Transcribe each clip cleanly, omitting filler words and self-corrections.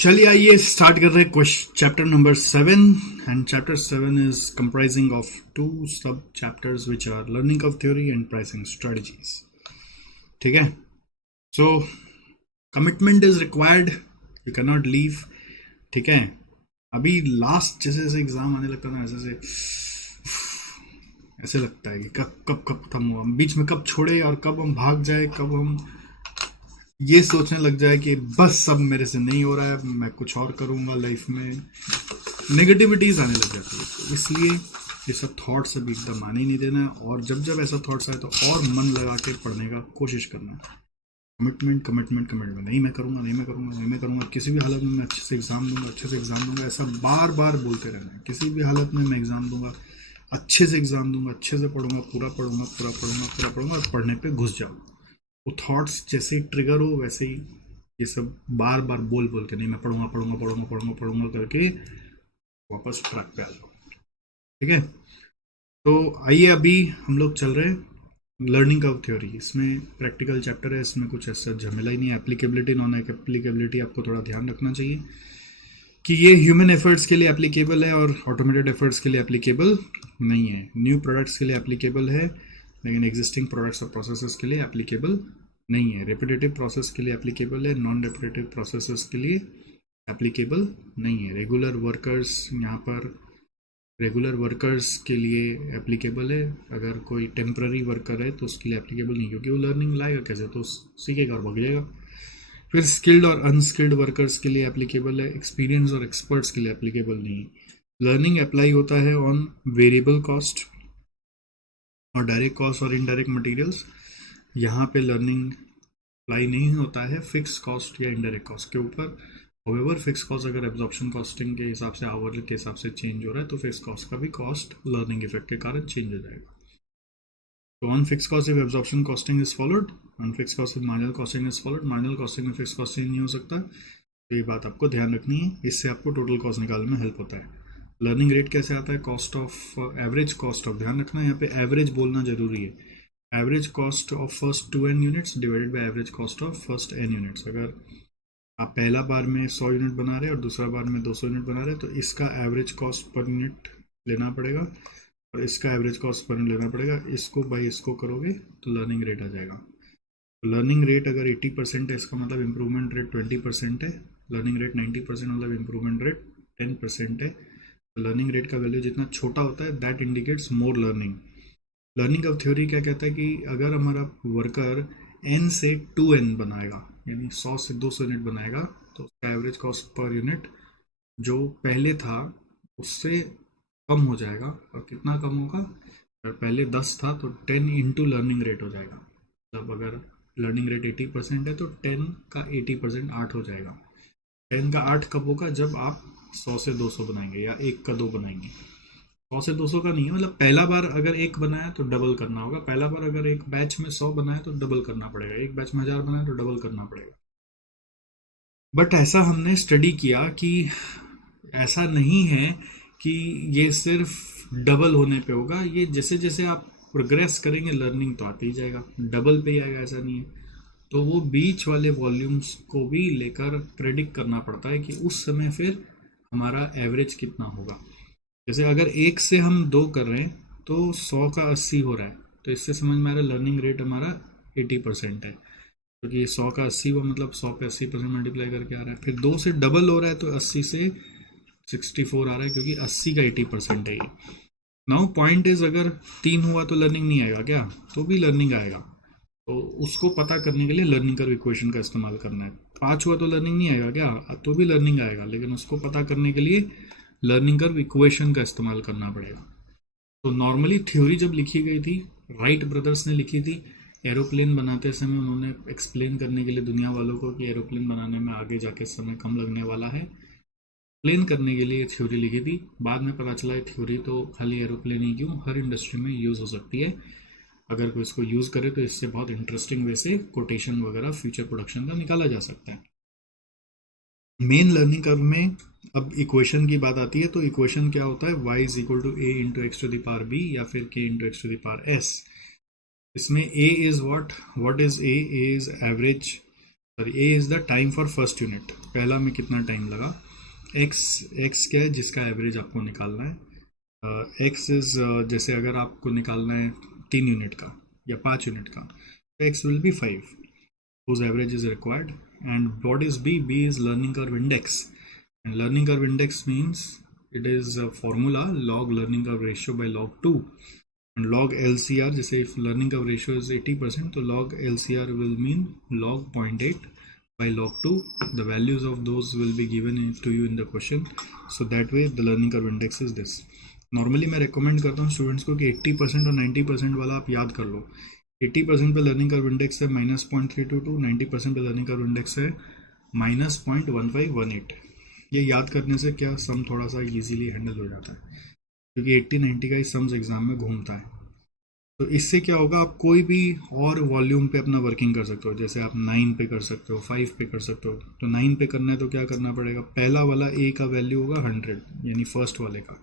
चलिए आइए स्टार्ट कर रहे हैं chapter number 7 and chapter 7 is comprising of two sub chapters which are learning of theory and pricing strategies. ठीक है, so commitment is required, you can not leave. ठीक है, अभी लास्ट जैसे जैसे एग्जाम आने लगता था ऐसे लगता है कि कब कब कब खत्म हुआ, बीच में कब छोड़े और कब हम भाग जाए, कब हम ये सोचने लग जाए कि बस सब मेरे से नहीं हो रहा है, मैं कुछ और करूँगा लाइफ में। नेगेटिविटीज़ आने लग जाती है, तो इसलिए ये सब थॉट्स अभी एकदम आने ही नहीं देना है। और जब जब ऐसा थॉट्स आए तो और मन लगा के पढ़ने का कोशिश करना है। कमिटमेंट कमिटमेंट कमिटमेंट, नहीं मैं करूँगा, नहीं मैं करूँगा, नहीं मैं करूँगा, किसी भी हालत में मैं अच्छे से एग्ज़ाम दूंगा, अच्छे से एग्ज़ाम दूंगा, ऐसा बार बार बोलते रहना है। किसी भी हालत में मैं एग्ज़ाम दूंगा, अच्छे से एग्ज़ाम दूंगा, अच्छे से पढ़ूंगा, पूरा पढ़ूंगा, पूरा पढ़ूंगा, पूरा पढ़ूंगा, और पढ़ने पर घुस जाओ। वो थॉट्स जैसे ही ट्रिगर हो वैसे ही ये सब बार बार बोल बोल के, नहीं मैं पढ़ूंगा पढ़ूंगा पढ़ूंगा पढ़ूंगा पढ़ूंगा करके वापस ट्रैक पे आ जाओ। ठीक है, तो आइए अभी हम लोग चल रहे हैं लर्निंग ऑफ थ्योरी। इसमें प्रैक्टिकल चैप्टर है, इसमें कुछ ऐसा झमेला ही नहीं है। एप्लीकेबिलिटी नॉन एप्लीकेबिलिटी आपको थोड़ा ध्यान रखना चाहिए कि ये ह्यूमन एफर्ट्स के लिए एप्लीकेबल है और ऑटोमेटेड एफर्ट्स के लिए एप्लीकेबल नहीं है। न्यू प्रोडक्ट्स के लिए एप्लीकेबल है लेकिन एग्जिस्टिंग प्रोडक्ट्स और प्रोसेसेस के लिए एप्लीकेबल नहीं है। रेपिटेटिव प्रोसेस के लिए एप्लीकेबल है, नॉन रेपिटेटिव प्रोसेसेस के लिए एप्लीकेबल नहीं है। रेगुलर वर्कर्स, यहाँ पर रेगुलर वर्कर्स के लिए एप्लीकेबल है। अगर कोई टेम्पररी वर्कर है तो उसके लिए एप्लीकेबल नहीं, क्योंकि वो लर्निंग लाएगा कैसे, तो सीखेगा और भाग जाएगा। फिर स्किल्ड और अनस्किल्ड वर्कर्स के लिए एप्लीकेबल है, एक्सपीरियंस और एक्सपर्ट्स के लिए एप्लीकेबल नहीं है। लर्निंग अप्लाई होता है ऑन वेरिएबल कॉस्ट और डायरेक्ट कॉस्ट और इनडायरेक्ट मटेरियल्स। यहाँ पे लर्निंग अप्लाई नहीं होता है फिक्स कॉस्ट या इनडायरेक्ट कॉस्ट के ऊपर। होवेवर फिक्स कॉस्ट अगर एब्जॉर्प्शन कॉस्टिंग के हिसाब से, आवर के हिसाब से चेंज हो रहा है, तो फिक्स कॉस्ट का भी कॉस्ट लर्निंग इफेक्ट के कारण चेंज हो जाएगा। तो on fix cost if absorption costing is followed, on fix cost if marginal costing is followed, marginal costing में फिक्स कॉस्ट चेंज नहीं हो सकता। तो ये बात आपको ध्यान रखनी है, इससे आपको टोटल कॉस्ट निकालने में हेल्प होता है। लर्निंग रेट कैसे आता है, cost of average cost of, ध्यान रखना यहाँ पे एवरेज बोलना जरूरी है। Average cost of first 2n units divided by average cost of first n units. अगर आप पहला बार में 100 यूनिट बना रहे हैं और दूसरा बार में 200 यूनिट बना रहे हैं, तो इसका एवरेज कॉस्ट पर यूनिट लेना पड़ेगा और इसका एवरेज कॉस्ट पर यूनिट लेना पड़ेगा। इसको बाई इसको करोगे तो लर्निंग रेट आ जाएगा। तो लर्निंग रेट अगर 80% है, इसका मतलब इम्प्रूवमेंट रेट 20% है। लर्निंग रेट 90% मतलब इम्प्रूवमेंट रेट 10% है। तो लर्निंग रेट का वैल्यू जितना छोटा होता है, that indicates more learning. Learning of theory क्या कहता है कि अगर हमारा वर्कर n से 2n बनाएगा, यानी 100 से 200 यूनिट बनाएगा, तो उसका एवरेज कॉस्ट पर यूनिट जो पहले था उससे कम हो जाएगा। और कितना कम होगा, अगर पहले 10 था तो 10 इंटू लर्निंग रेट हो जाएगा। मतलब अगर लर्निंग रेट 80% है तो 10 का 80% 8 हो जाएगा। 10 का 8 कब होगा, जब आप 100 से 200 बनाएंगे या 1 का 2 बनाएंगे। 100 से 200 का नहीं है, मतलब पहला बार अगर 1 बनाया तो डबल करना होगा। पहला बार अगर एक बैच में 100 बनाया तो डबल करना पड़ेगा। एक बैच में 1000 बनाया तो डबल करना पड़ेगा। बट ऐसा हमने स्टडी किया कि ऐसा नहीं है कि ये सिर्फ डबल होने पे होगा। ये जैसे जैसे आप प्रोग्रेस करेंगे लर्निंग तो आते ही जाएगा, डबल पे ही आएगा, ऐसा नहीं है। तो वो बीच वाले वॉल्यूम्स को भी लेकर प्रेडिक्ट करना पड़ता है कि उस समय फिर हमारा एवरेज कितना होगा। जैसे अगर 1 से हम 2 कर रहे हैं तो 100 का 80 हो रहा है, तो इससे समझ में आ रहा है लर्निंग रेट हमारा 80% है, क्योंकि ये 100 का 80 हुआ, मतलब 100 पे 80% मल्टीप्लाई करके आ रहा है। फिर 2 से डबल हो रहा है तो 80 से 64 आ रहा है, क्योंकि 80 का 80% है ये। नाउ पॉइंट इज, अगर 3 हुआ तो लर्निंग नहीं आएगा क्या, तो भी लर्निंग आएगा। तो उसको पता करने के लिए लर्निंग कर्व इक्वेशन का इस्तेमाल करना है। 5 हुआ तो लर्निंग नहीं आएगा क्या, तो भी लर्निंग आएगा, लेकिन उसको पता करने के लिए लर्निंग कर्व इक्वेशन का इस्तेमाल करना पड़ेगा। तो नॉर्मली थ्योरी जब लिखी गई थी, राइट ब्रदर्स ने लिखी थी। एरोप्लेन बनाते समय उन्होंने एक्सप्लेन करने के लिए दुनिया वालों को कि एरोप्लेन बनाने में आगे जाके समय कम लगने वाला है, एक्सप्लेन करने के लिए थ्योरी लिखी थी। बाद में पता चला है थ्योरी तो खाली एरोप्लेन ही क्यों, हर इंडस्ट्री में यूज़ हो सकती है। अगर कोई इसको यूज़ करे तो इससे बहुत इंटरेस्टिंग वे से कोटेशन वगैरह फ्यूचर प्रोडक्शन का निकाला जा सकता है। मेन लर्निंग कर्व में अब इक्वेशन की बात आती है, तो इक्वेशन क्या होता है, y is equal to A into X to the power B या फिर k into X to the power s। इसमें a is what is a is average sorry, A is the time for first unit, पहला में कितना time लगा। X क्या है, जिसका एवरेज आपको निकालना है। एक्स इज जैसे अगर आपको निकालना है 3 यूनिट का या 5 यूनिट का, तो x will be 5, whose average is required. And what is B? B is learning curve index. And learning curve index means it is a formula log learning curve ratio by log 2. And log LCR, जैसे if learning curve ratio is 80%, तो log LCR will mean log 0.8 by log 2. The values of those will be given to you in the question. So that way the learning curve index is this. Normally मैं recommend करता हूँ students को कि 80% और 90% वाला आप याद कर लो। 80% पे लर्निंग कर्व इंडेक्स है -0.322, 90% पे लर्निंग कर्व इंडेक्स है -0.1518। ये याद करने से क्या सम थोड़ा सा इजीली हैंडल हो जाता है, क्योंकि 80-90 का ही सम्स एग्जाम में घूमता है। तो इससे क्या होगा, आप कोई भी और वॉल्यूम पे अपना वर्किंग कर सकते हो। जैसे आप 9 पे कर सकते हो, 5 पे कर सकते हो। तो 9 पे करना है तो क्या करना पड़ेगा, पहला वाला ए का वैल्यू होगा 100, यानी फर्स्ट वाले का।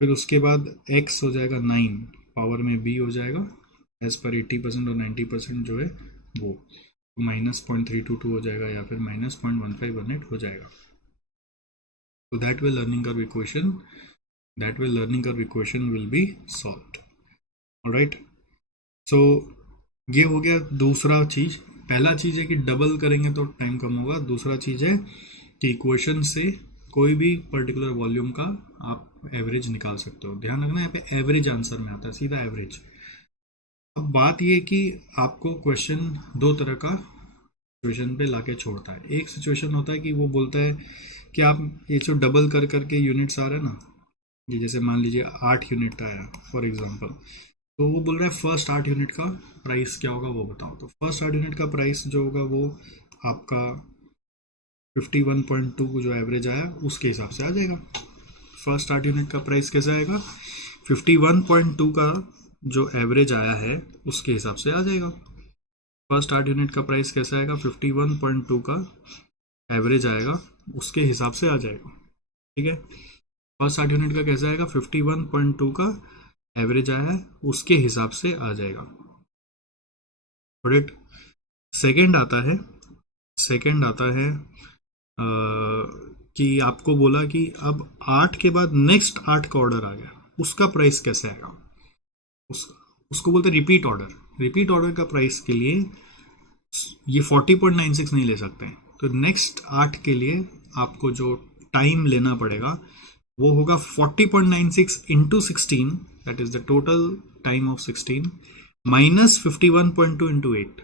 फिर उसके बाद एक्स हो जाएगा 9, पावर में बी हो जाएगा एज पर 80% और 90% जो है वो -0.322 हो जाएगा या फिर -0.1518 हो जाएगा। तो that way learning curve equation will be solved. Alright, so ये हो गया दूसरा चीज। पहला चीज है कि डबल करेंगे तो टाइम कम होगा। दूसरा चीज है कि इक्वेशन से कोई भी पर्टिकुलर वॉल्यूम का आप एवरेज निकाल सकते हो। ध्यान रखना, यहाँ पे एवरेज आंसर में आता है, सीधा एवरेज। अब बात ये कि आपको क्वेश्चन दो तरह का सिचुएशन पे लाके छोड़ता है। एक सिचुएशन होता है कि वो बोलता है कि आप ये जो डबल कर करके यूनिट्स आ रहे हैं ना, ये जैसे मान लीजिए 8 यूनिट का आया फॉर एग्जांपल, तो वो बोल रहा है फर्स्ट 8 यूनिट का प्राइस क्या होगा वो बताओ। तो फर्स्ट 8 यूनिट का प्राइस जो होगा वो आपका 51.2 जो एवरेज आया उसके हिसाब से आ जाएगा। फर्स्ट 8 यूनिट का प्राइस कैसा आएगा, 51.2 का जो एवरेज आया है उसके हिसाब से आ जाएगा। फर्स्ट 8 यूनिट का प्राइस कैसा आएगा, 51.2 का एवरेज आएगा उसके हिसाब से आ जाएगा। ठीक है, फर्स्ट 8 यूनिट का कैसा आएगा, 51.2 का एवरेज आया है उसके हिसाब से आ जाएगा। करेक्ट। सेकंड आता है कि आपको बोला कि अब 8 के बाद नेक्स्ट 8 का ऑर्डर आ गया, उसका प्राइस कैसे आएगा। उसको बोलते हैं रिपीट ऑर्डर। रिपीट ऑर्डर का प्राइस के लिए ये 40.96 नहीं ले सकते हैं, तो नेक्स्ट 8 के लिए आपको जो टाइम लेना पड़ेगा वो होगा 40.96 into 16, that is the total time of 16 minus 51.2 into 8।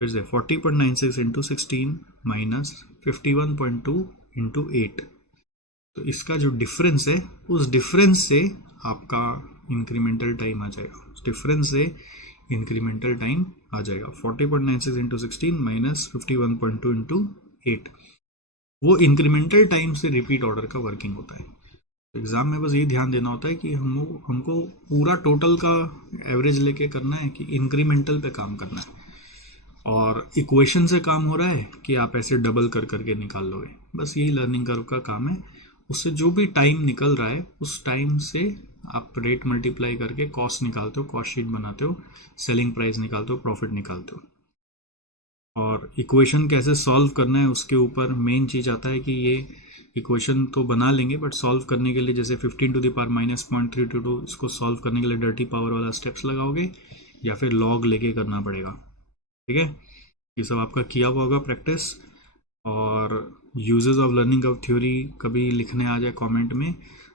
फिर से 40.96 इंटू 16 माइनस 51.2 इंटू 8। तो इसका जो डिफरेंस है उस डिफरेंस से आपका इंक्रीमेंटल टाइम आ जाएगा। उस डिफरेंस से इंक्रीमेंटल टाइम आ जाएगा 40.96 इंटू 16 माइनस 51.2 इंटू 8। वो इंक्रीमेंटल टाइम से रिपीट ऑर्डर का वर्किंग होता है। तो एग्जाम में बस ये ध्यान देना होता है कि हमको पूरा टोटल का एवरेज लेके करना है कि इंक्रीमेंटल पे काम करना है, और इक्वेशन से काम हो रहा है कि आप ऐसे डबल कर करके निकाल लोगे। बस यही लर्निंग कर्व का काम है। उससे जो भी टाइम निकल रहा है उस टाइम से आप रेट मल्टीप्लाई करके कॉस्ट निकालते हो, कॉस्ट शीट बनाते हो, सेलिंग प्राइस निकालते हो, प्रॉफिट निकालते हो। और इक्वेशन कैसे सॉल्व करना है उसके ऊपर मेन चीज़ आता है कि ये इक्वेशन तो बना लेंगे बट सॉल्व करने के लिए जैसे 15 टू द पावर -0.322 इसको सॉल्व करने के लिए डर्टी पावर वाला स्टेप्स लगाओगे या फिर लॉग लेके करना पड़ेगा। ठीक है, ये सब आपका किया हुआ होगा प्रैक्टिस। और uses of learning curve theory कभी लिखने आ जाए कमेंट में,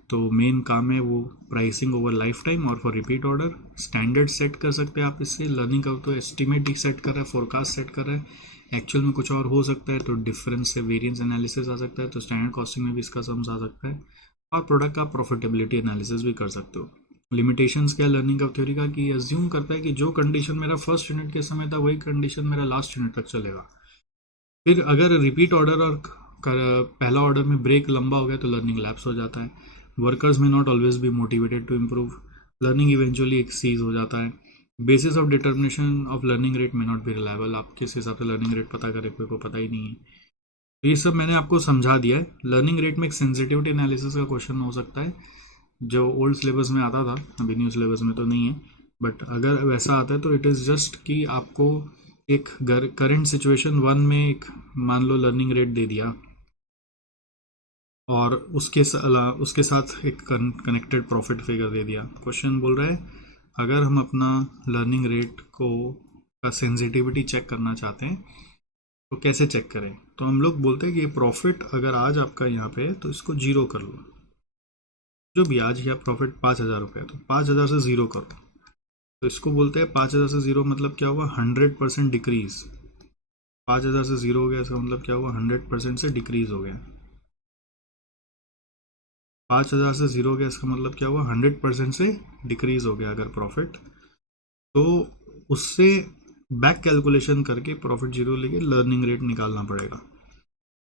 तो मेन काम है वो प्राइसिंग ओवर लाइफ टाइम और for repeat order. Standard set कर सकते हैं आप इससे। लर्निंग कर्व तो एस्टिमेट ही सेट कर रहा है, फोरकास्ट सेट कर रहा है, एक्चुअल में कुछ और हो सकता है, तो डिफरेंस से वेरिएंस एनालिसिस आ सकता है, तो स्टैंडर्ड कॉस्टिंग में भी इसका सम्स आ सकता है। और प्रोडक्ट का प्रॉफिटेबिलिटी एनालिसिस भी कर सकते हो। लिमिटेशंस क्या लर्निंग कर्व थ्योरी का कि अज्यूम करता है कि जो कंडीशन मेरा फर्स्ट यूनिट के समय था वही कंडीशन मेरा लास्ट यूनिट तक चलेगा। फिर अगर रिपीट ऑर्डर और पहला ऑर्डर में ब्रेक लंबा हो गया तो लर्निंग लैप्स हो जाता है। वर्कर्स में not always be motivated to improve, learning eventually एक सीज हो जाता है। Basis of determination of learning rate में नॉट बी रिलायबल, आप किस हिसाब से लर्निंग रेट पता करें कोई को पता ही नहीं है। तो ये सब मैंने आपको समझा दिया है। लर्निंग रेट में एक सेंसिटिविटी एनालिसिस का क्वेश्चन हो सकता है जो ओल्ड सिलेबस में आता था, अभी न्यू सिलेबस में तो नहीं है, बट अगर वैसा आता है तो इट इज़ जस्ट कि आपको एक करंट सिचुएशन 1 में एक मान लो लर्निंग रेट दे दिया और उसके साथ एक कनेक्टेड प्रॉफिट फिगर दे दिया। क्वेश्चन बोल रहा है अगर हम अपना लर्निंग रेट को का सेंसिटिविटी चेक करना चाहते हैं तो कैसे चेक करें। तो हम लोग बोलते हैं कि ये प्रॉफिट अगर आज आपका यहाँ पे है तो इसको जीरो कर लो, जो भी आज या प्रॉफिट 5,000 रुपये है तो 5,000 से ज़ीरो करो। तो इसको बोलते हैं 5,000 से ज़ीरो मतलब क्या हुआ 100% डिक्रीज। 5,000 से ज़ीरो हो गया इसका मतलब क्या हुआ 100% से डिक्रीज हो गया। 5,000 से ज़ीरो हो गया इसका मतलब क्या हुआ 100% से डिक्रीज हो गया अगर प्रॉफिट। तो उससे बैक कैलकुलेशन करके प्रॉफिट जीरो लेके लर्निंग रेट निकालना पड़ेगा।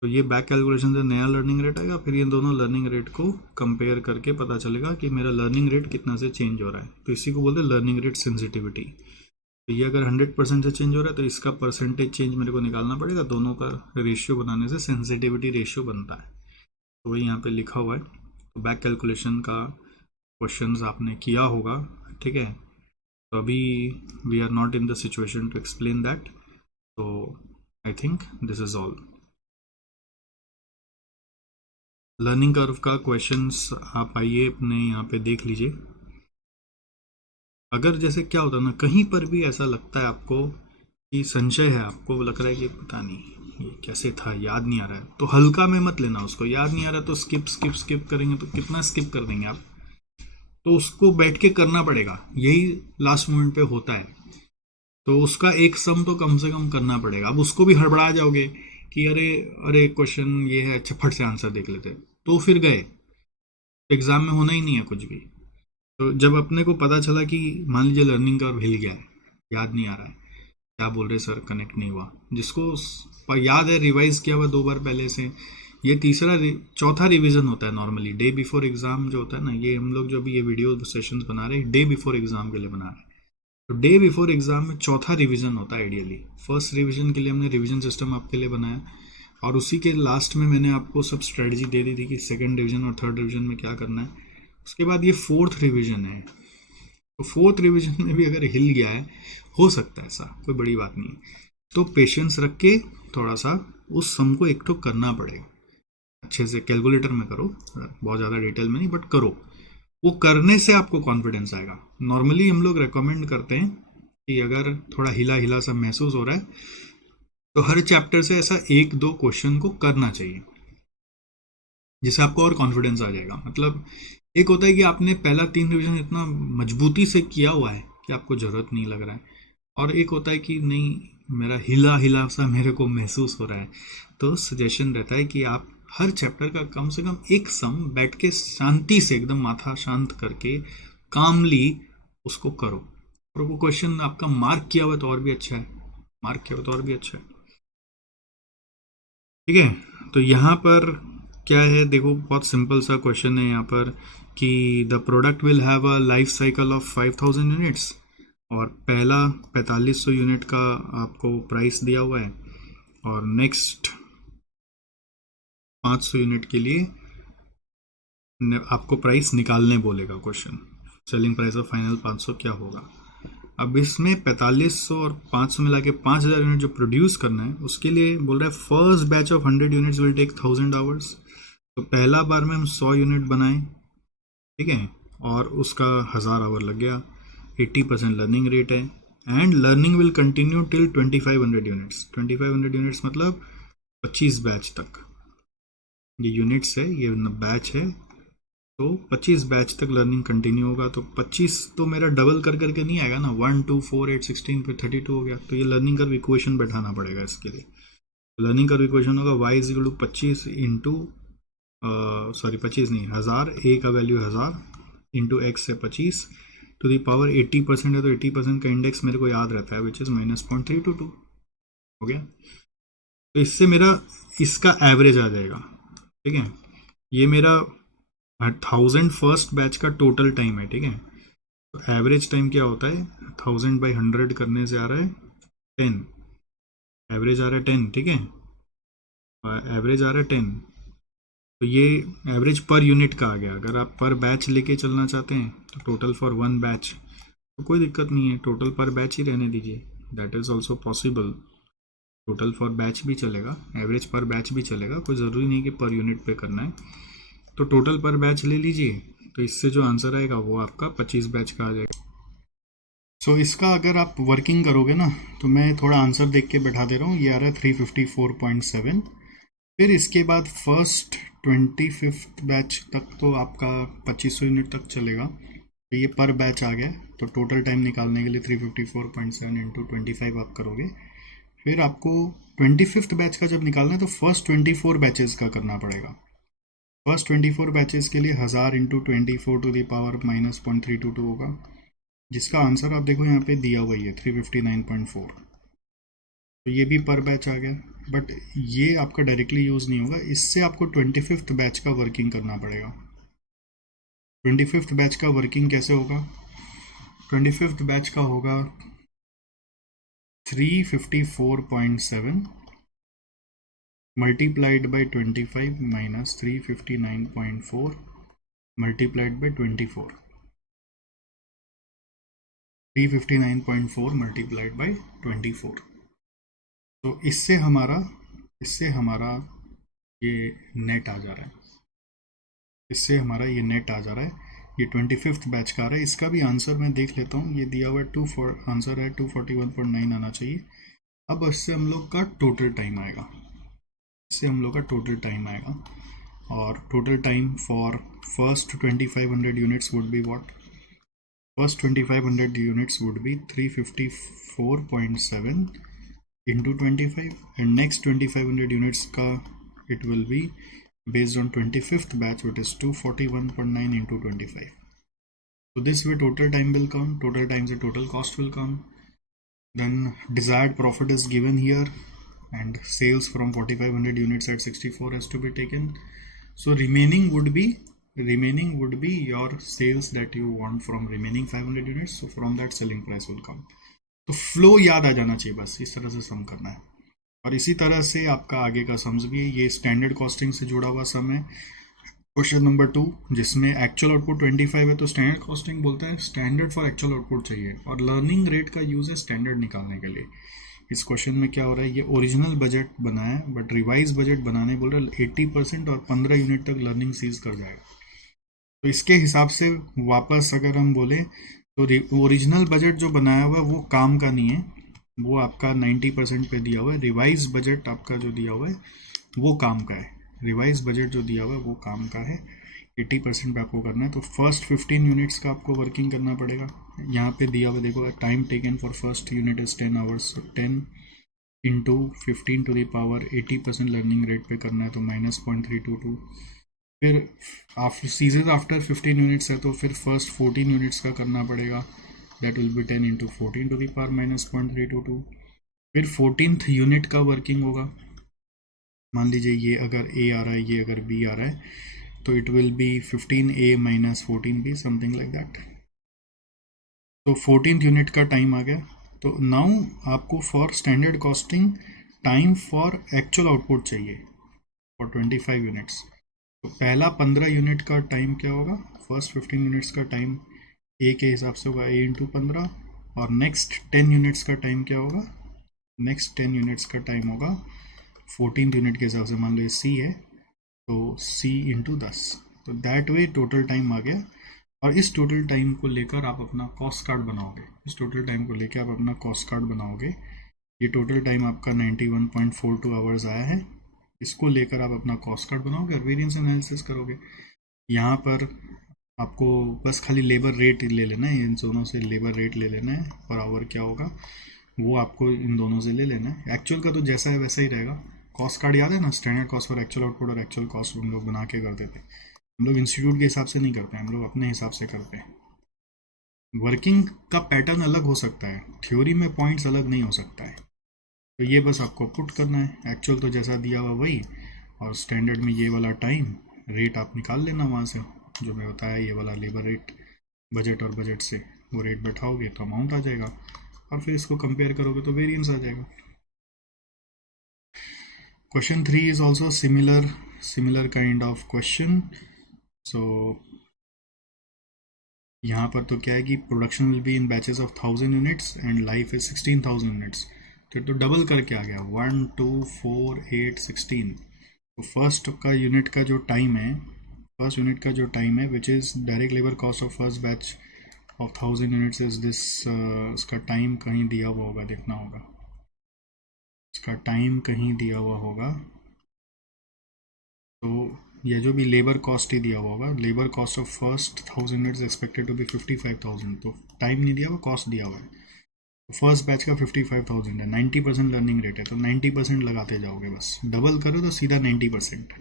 तो ये बैक कैलकुलेशन से नया लर्निंग रेट आएगा, फिर ये दोनों लर्निंग रेट को कंपेयर करके पता चलेगा कि मेरा लर्निंग रेट कितना से चेंज हो रहा है। तो इसी को बोलते हैं लर्निंग रेट सेंसिटिविटी। तो ये अगर 100% से चेंज हो रहा है तो इसका परसेंटेज चेंज मेरे को निकालना पड़ेगा। दोनों का रेशियो बनाने से सेंसिटिविटी रेशियो बनता है। तो वही यहाँ पे लिखा हुआ है। तो बैक कैलकुलेशन का क्वेश्चंस आपने किया होगा, ठीक है। तो अभी we are not in the situation to explain that, तो I think this is all. Learning curve का क्वेश्चंस आप आइए अपने यहाँ पे देख लीजिए। अगर जैसे क्या होता है ना, कहीं पर भी ऐसा लगता है आपको कि संशय है, आपको लग रहा है कि पता नहीं ये कैसे था, याद नहीं आ रहा है, तो हल्का में मत लेना उसको। याद नहीं आ रहा तो स्किप स्किप स्किप करेंगे तो कितना स्किप कर देंगे आप। तो उसको बैठ के करना पड़ेगा, यही लास्ट मोमेंट पे होता है। तो उसका एक सम तो कम से कम करना पड़ेगा। अब उसको भी हड़बड़ा जाओगे कि अरे अरे क्वेश्चन ये है, अच्छा फट से आंसर देख लेते, तो फिर गए, एग्जाम में होना ही नहीं है कुछ भी। तो जब अपने को पता चला कि मान लीजिए लर्निंग कर्व हिल गया है, याद नहीं आ रहा है, क्या बोल रहे सर कनेक्ट नहीं हुआ, जिसको याद है रिवाइज किया हुआ 2 बार पहले से, ये चौथा रिवीजन होता है नॉर्मली डे बिफोर एग्जाम जो होता है ना। ये हम लोग जो भी ये वीडियो सेशंस बना रहे हैं डे बिफोर एग्जाम के लिए बना रहे हैं। तो डे बिफोर एग्जाम में चौथा रिवीजन होता है आइडियली। फर्स्ट रिवीजन के लिए हमने रिवीजन सिस्टम आपके लिए बनाया और उसी के लास्ट में मैंने आपको सब स्ट्रेटजी दे दी थी कि सेकंड रिवीजन और थर्ड रिवीजन में क्या करना है। उसके बाद ये फोर्थ रिवीजन है। तो फोर्थ रिवीजन में भी अगर हिल गया है, हो सकता है, ऐसा कोई बड़ी बात नहीं है। तो पेशेंस रख के थोड़ा सा उस सम को एक तो करना पड़ेगा, अच्छे से कैलकुलेटर में करो, बहुत ज़्यादा डिटेल में नहीं बट करो। वो करने से आपको कॉन्फिडेंस आएगा। नॉर्मली हम लोग रेकमेंड करते हैं कि अगर थोड़ा हिला हिला सा महसूस हो रहा है तो हर चैप्टर से ऐसा 1-2 क्वेश्चन को करना चाहिए, जिससे आपको और कॉन्फिडेंस आ जाएगा। मतलब एक होता है कि आपने पहला 3 रिवीजन इतना मजबूती से किया हुआ है कि आपको ज़रूरत नहीं लग रहा है, और एक होता है कि नहीं मेरा हिला हिला सा मेरे को महसूस हो रहा है। तो सजेशन रहता है कि आप हर चैप्टर का कम से कम एक सम बैठ के शांति से एकदम माथा शांत करके कामली उसको करो। और वो क्वेश्चन आपका मार्क किया हुआ तो और भी अच्छा है, मार्क किया हुआ तो और भी अच्छा है, ठीक है। तो यहाँ पर क्या है देखो, बहुत सिंपल सा क्वेश्चन है यहाँ पर कि the product will have a life cycle of 5,000 units, और पहला 4500 यूनिट का आपको प्राइस दिया हुआ है, और नेक्स्ट 500 यूनिट के लिए आपको प्राइस निकालने बोलेगा question. Selling price of final 500 क्या होगा। अब इसमें 4500 और 500 मिला के 5,000 यूनिट जो प्रोड्यूस करना है उसके लिए बोल रहा है first batch of 100 units will take 1000 hours. तो पहला बार में हम 100 यूनिट बनाए, ठीक है, और उसका 1000 आवर लग गया। 80% लर्निंग रेट है, and learning will continue till 2500 units. 2500 units मतलब 25 बैच तक। ये यूनिट्स है, ये बैच है, तो 25 बैच तक लर्निंग कंटिन्यू होगा। तो 25 तो मेरा डबल कर करके नहीं आएगा ना, 1 2 4 8 16 फिर 32 हो गया। तो ये लर्निंग कर्व इक्वेशन बैठाना पड़ेगा इसके लिए। लर्निंग कर्व इक्वेशन होगा y is equal to 25 into sorry 25 नहीं 1000, a का वैल्यू 1000 इंटू एक्स है 25 टू दी पावर 80% है। तो 80% का इंडेक्स मेरे को याद रहता है विच इज -0.322 हो गया। तो इससे मेरा इसका एवरेज आ जाएगा, ठीक है। ये मेरा 1000 फर्स्ट बैच का टोटल टाइम है, ठीक है। तो एवरेज टाइम क्या होता है, 1000 बाई 100 करने से आ रहा है 10, एवरेज आ रहा है 10, ठीक है, एवरेज आ रहा है 10। तो ये एवरेज पर यूनिट का आ गया। अगर आप पर बैच लेके चलना चाहते हैं तो टोटल फॉर 1 बैच तो कोई दिक्कत नहीं है, टोटल पर बैच ही रहने दीजिए, that is also possible. Total for batch भी चलेगा, एवरेज पर बैच भी चलेगा, कोई ज़रूरी नहीं कि पर यूनिट पे करना है। तो टोटल पर बैच ले लीजिए, तो इससे जो आंसर आएगा वो आपका 25 बैच का आ जाएगा। सो इसका अगर आप वर्किंग करोगे ना, तो मैं थोड़ा आंसर देख के बैठा दे रहा हूँ। ये आ रहा है 354.7। फिर इसके बाद फर्स्ट 25th बैच तक तो आपका 2500 यूनिट तक चलेगा। तो ये पर बैच आ गया। तो टोटल टाइम निकालने के लिए 354.7 इंटू 25 आप करोगे। फिर आपको 25th बैच का जब निकालना है तो फर्स्ट 24 बैचेस का करना पड़ेगा। फर्स्ट 24 बैचेस के लिए 1000 इंटू 24 टू द पावर -0.322 होगा, जिसका आंसर आप देखो यहाँ पे दिया हुआ ही है 359.4। तो ये भी पर बैच आ गया, बट ये आपका डायरेक्टली यूज़ नहीं होगा। इससे आपको 25th बैच का वर्किंग करना पड़ेगा। 25th बैच का वर्किंग कैसे होगा? 25th बैच का होगा 354.7 multiplied by 25 minus 359.4 multiplied by 24। 359.4 multiplied by 24। तो इससे हमारा ये नेट आ जा रहा है। इससे हमारा ये नेट आ जा रहा है। ये 25th बैच का आ रहा है। इसका भी आंसर मैं देख लेता हूँ। ये दिया हुआ है आंसर है 241.9 आना चाहिए। अब इससे हम लोग का टोटल टाइम आएगा। इससे हम लोग का टोटल टाइम आएगा, और total time for first 2500 units would be what? First 2500 units would be 354.7 into 25, and next 2500 units ka it will be based on 25th batch, which is 241.9 into 25. So this way total time will come, total times the total cost will come. Then desired profit is given here, and sales from 4500 units at 64 has to be taken. So remaining would be your sales that you want from remaining 500 units. So from that selling price will come. तो flow याद आ जाना चाहिए, बस इस तरह से सम करना है। और इसी तरह से आपका आगे का सम्स भी है। ये स्टैंडर्ड कॉस्टिंग से जुड़ा हुआ सम है। क्वेश्चन नंबर 2, जिसमें एक्चुअल आउटपुट 25 है, तो स्टैंडर्ड कॉस्टिंग बोलता है स्टैंडर्ड फॉर एक्चुअल आउटपुट चाहिए, और लर्निंग रेट का यूज़ है स्टैंडर्ड निकालने के लिए। इस क्वेश्चन में क्या हो रहा है, ये ओरिजिनल बजट बना है, बट रिवाइज बजट बनाने बोल रहा है 80% और 15 यूनिट तक लर्निंग सीज कर जाएगा। तो इसके हिसाब से वापस अगर हम बोले तो ओरिजिनल बजट जो बनाया हुआ है वो काम का नहीं है, वो आपका 90% पे दिया हुआ है। रिवाइज बजट आपका जो दिया हुआ है वो काम का है। रिवाइज बजट जो दिया हुआ है वो काम का है। 80% पे आपको करना है। तो फर्स्ट 15 यूनिट्स का आपको वर्किंग करना पड़ेगा। यहाँ पे दिया हुआ देखो, time taken for first unit is 10 hours. 10 into 15 to the power 80% learning rate पे करना है, तो -0.322। फिर सीजन आफ्टर 15 यूनिट्स है, तो फिर फर्स्ट 14 यूनिट्स का करना पड़ेगा। That will be 10 into 14 to the power -0.322। फिर 14th यूनिट का वर्किंग होगा। मान लीजिए ये अगर ए आ रहा है, ये अगर बी आ रहा है, तो it will be 15A - 14B, something like that. तो 14th यूनिट का टाइम आ गया। तो नाउ आपको for standard costing time for actual output चाहिए फॉर 25 यूनिट्स। तो पहला 15 यूनिट का टाइम क्या होगा? फर्स्ट 15 यूनिट्स का टाइम ए के हिसाब से होगा A × 15, और नेक्स्ट 10 यूनिट्स का टाइम क्या होगा? नेक्स्ट 10 यूनिट्स का टाइम होगा 14th यूनिट के हिसाब से। मान लो C है, तो C × 10। तो दैट वे टोटल टाइम आ गया। और इस टोटल टाइम को लेकर आप अपना कॉस्ट कार्ड बनाओगे। इस टोटल टाइम को लेकर आप अपना कॉस्ट कार्ड बनाओगे। ये टोटल टाइम आपका 91.42 आवर्स आया है। इसको लेकर आप अपना कॉस्ट कार्ड बनाओगे और वेरिएंस एनालिसिस करोगे। यहाँ पर आपको बस खाली लेबर रेट ले लेना है, इन दोनों से लेबर रेट ले लेना है, पर आवर क्या होगा वो आपको इन दोनों से ले लेना है। एक्चुअल का तो जैसा है वैसा ही रहेगा। कॉस्ट कार्ड याद है ना, standard cost for actual output और एक्चुअल कॉस्ट हम लोग बना के करते थे। हम लोग इंस्टीट्यूट के हिसाब से नहीं करते हैं, हम लोग अपने हिसाब से करते हैं। वर्किंग का पैटर्न अलग हो सकता है, थ्योरी में पॉइंट्स अलग नहीं हो सकता है। तो ये बस आपको पुट करना है। एक्चुअल तो जैसा दिया हुआ वही, और स्टैंडर्ड में ये वाला टाइम रेट आप निकाल लेना वहाँ से, जो मैं बताया ये वाला लेबर रेट। बजट और बजट से वो रेट बैठाओगे तो अमाउंट आ जाएगा, और फिर इसको कंपेयर करोगे तो वेरिएंस आ जाएगा। Question 3 is also similar kind of question. So यहाँ पर तो क्या है कि production will be in batches of 1000 units and life is 16,000 units, तो डबल करके आ गया 1 2 4 8 16। तो फर्स्ट का यूनिट का जो टाइम है, फर्स्ट यूनिट का जो टाइम है which is direct labour cost of first batch of 1000 units is this. इसका टाइम कहीं दिया हुआ होगा, देखना होगा, इसका टाइम कहीं दिया हुआ होगा। तो ये जो भी लेबर कॉस्ट ही दिया हुआ होगा, labour cost of first 1000 units expected to be 55,000, तो टाइम नहीं दिया हुआ, कॉस्ट दिया हुआ है। तो फर्स्ट बैच का 55,000 है, 90% लर्निंग रेट है, तो 90% लगाते जाओगे, बस डबल करो तो सीधा 90%।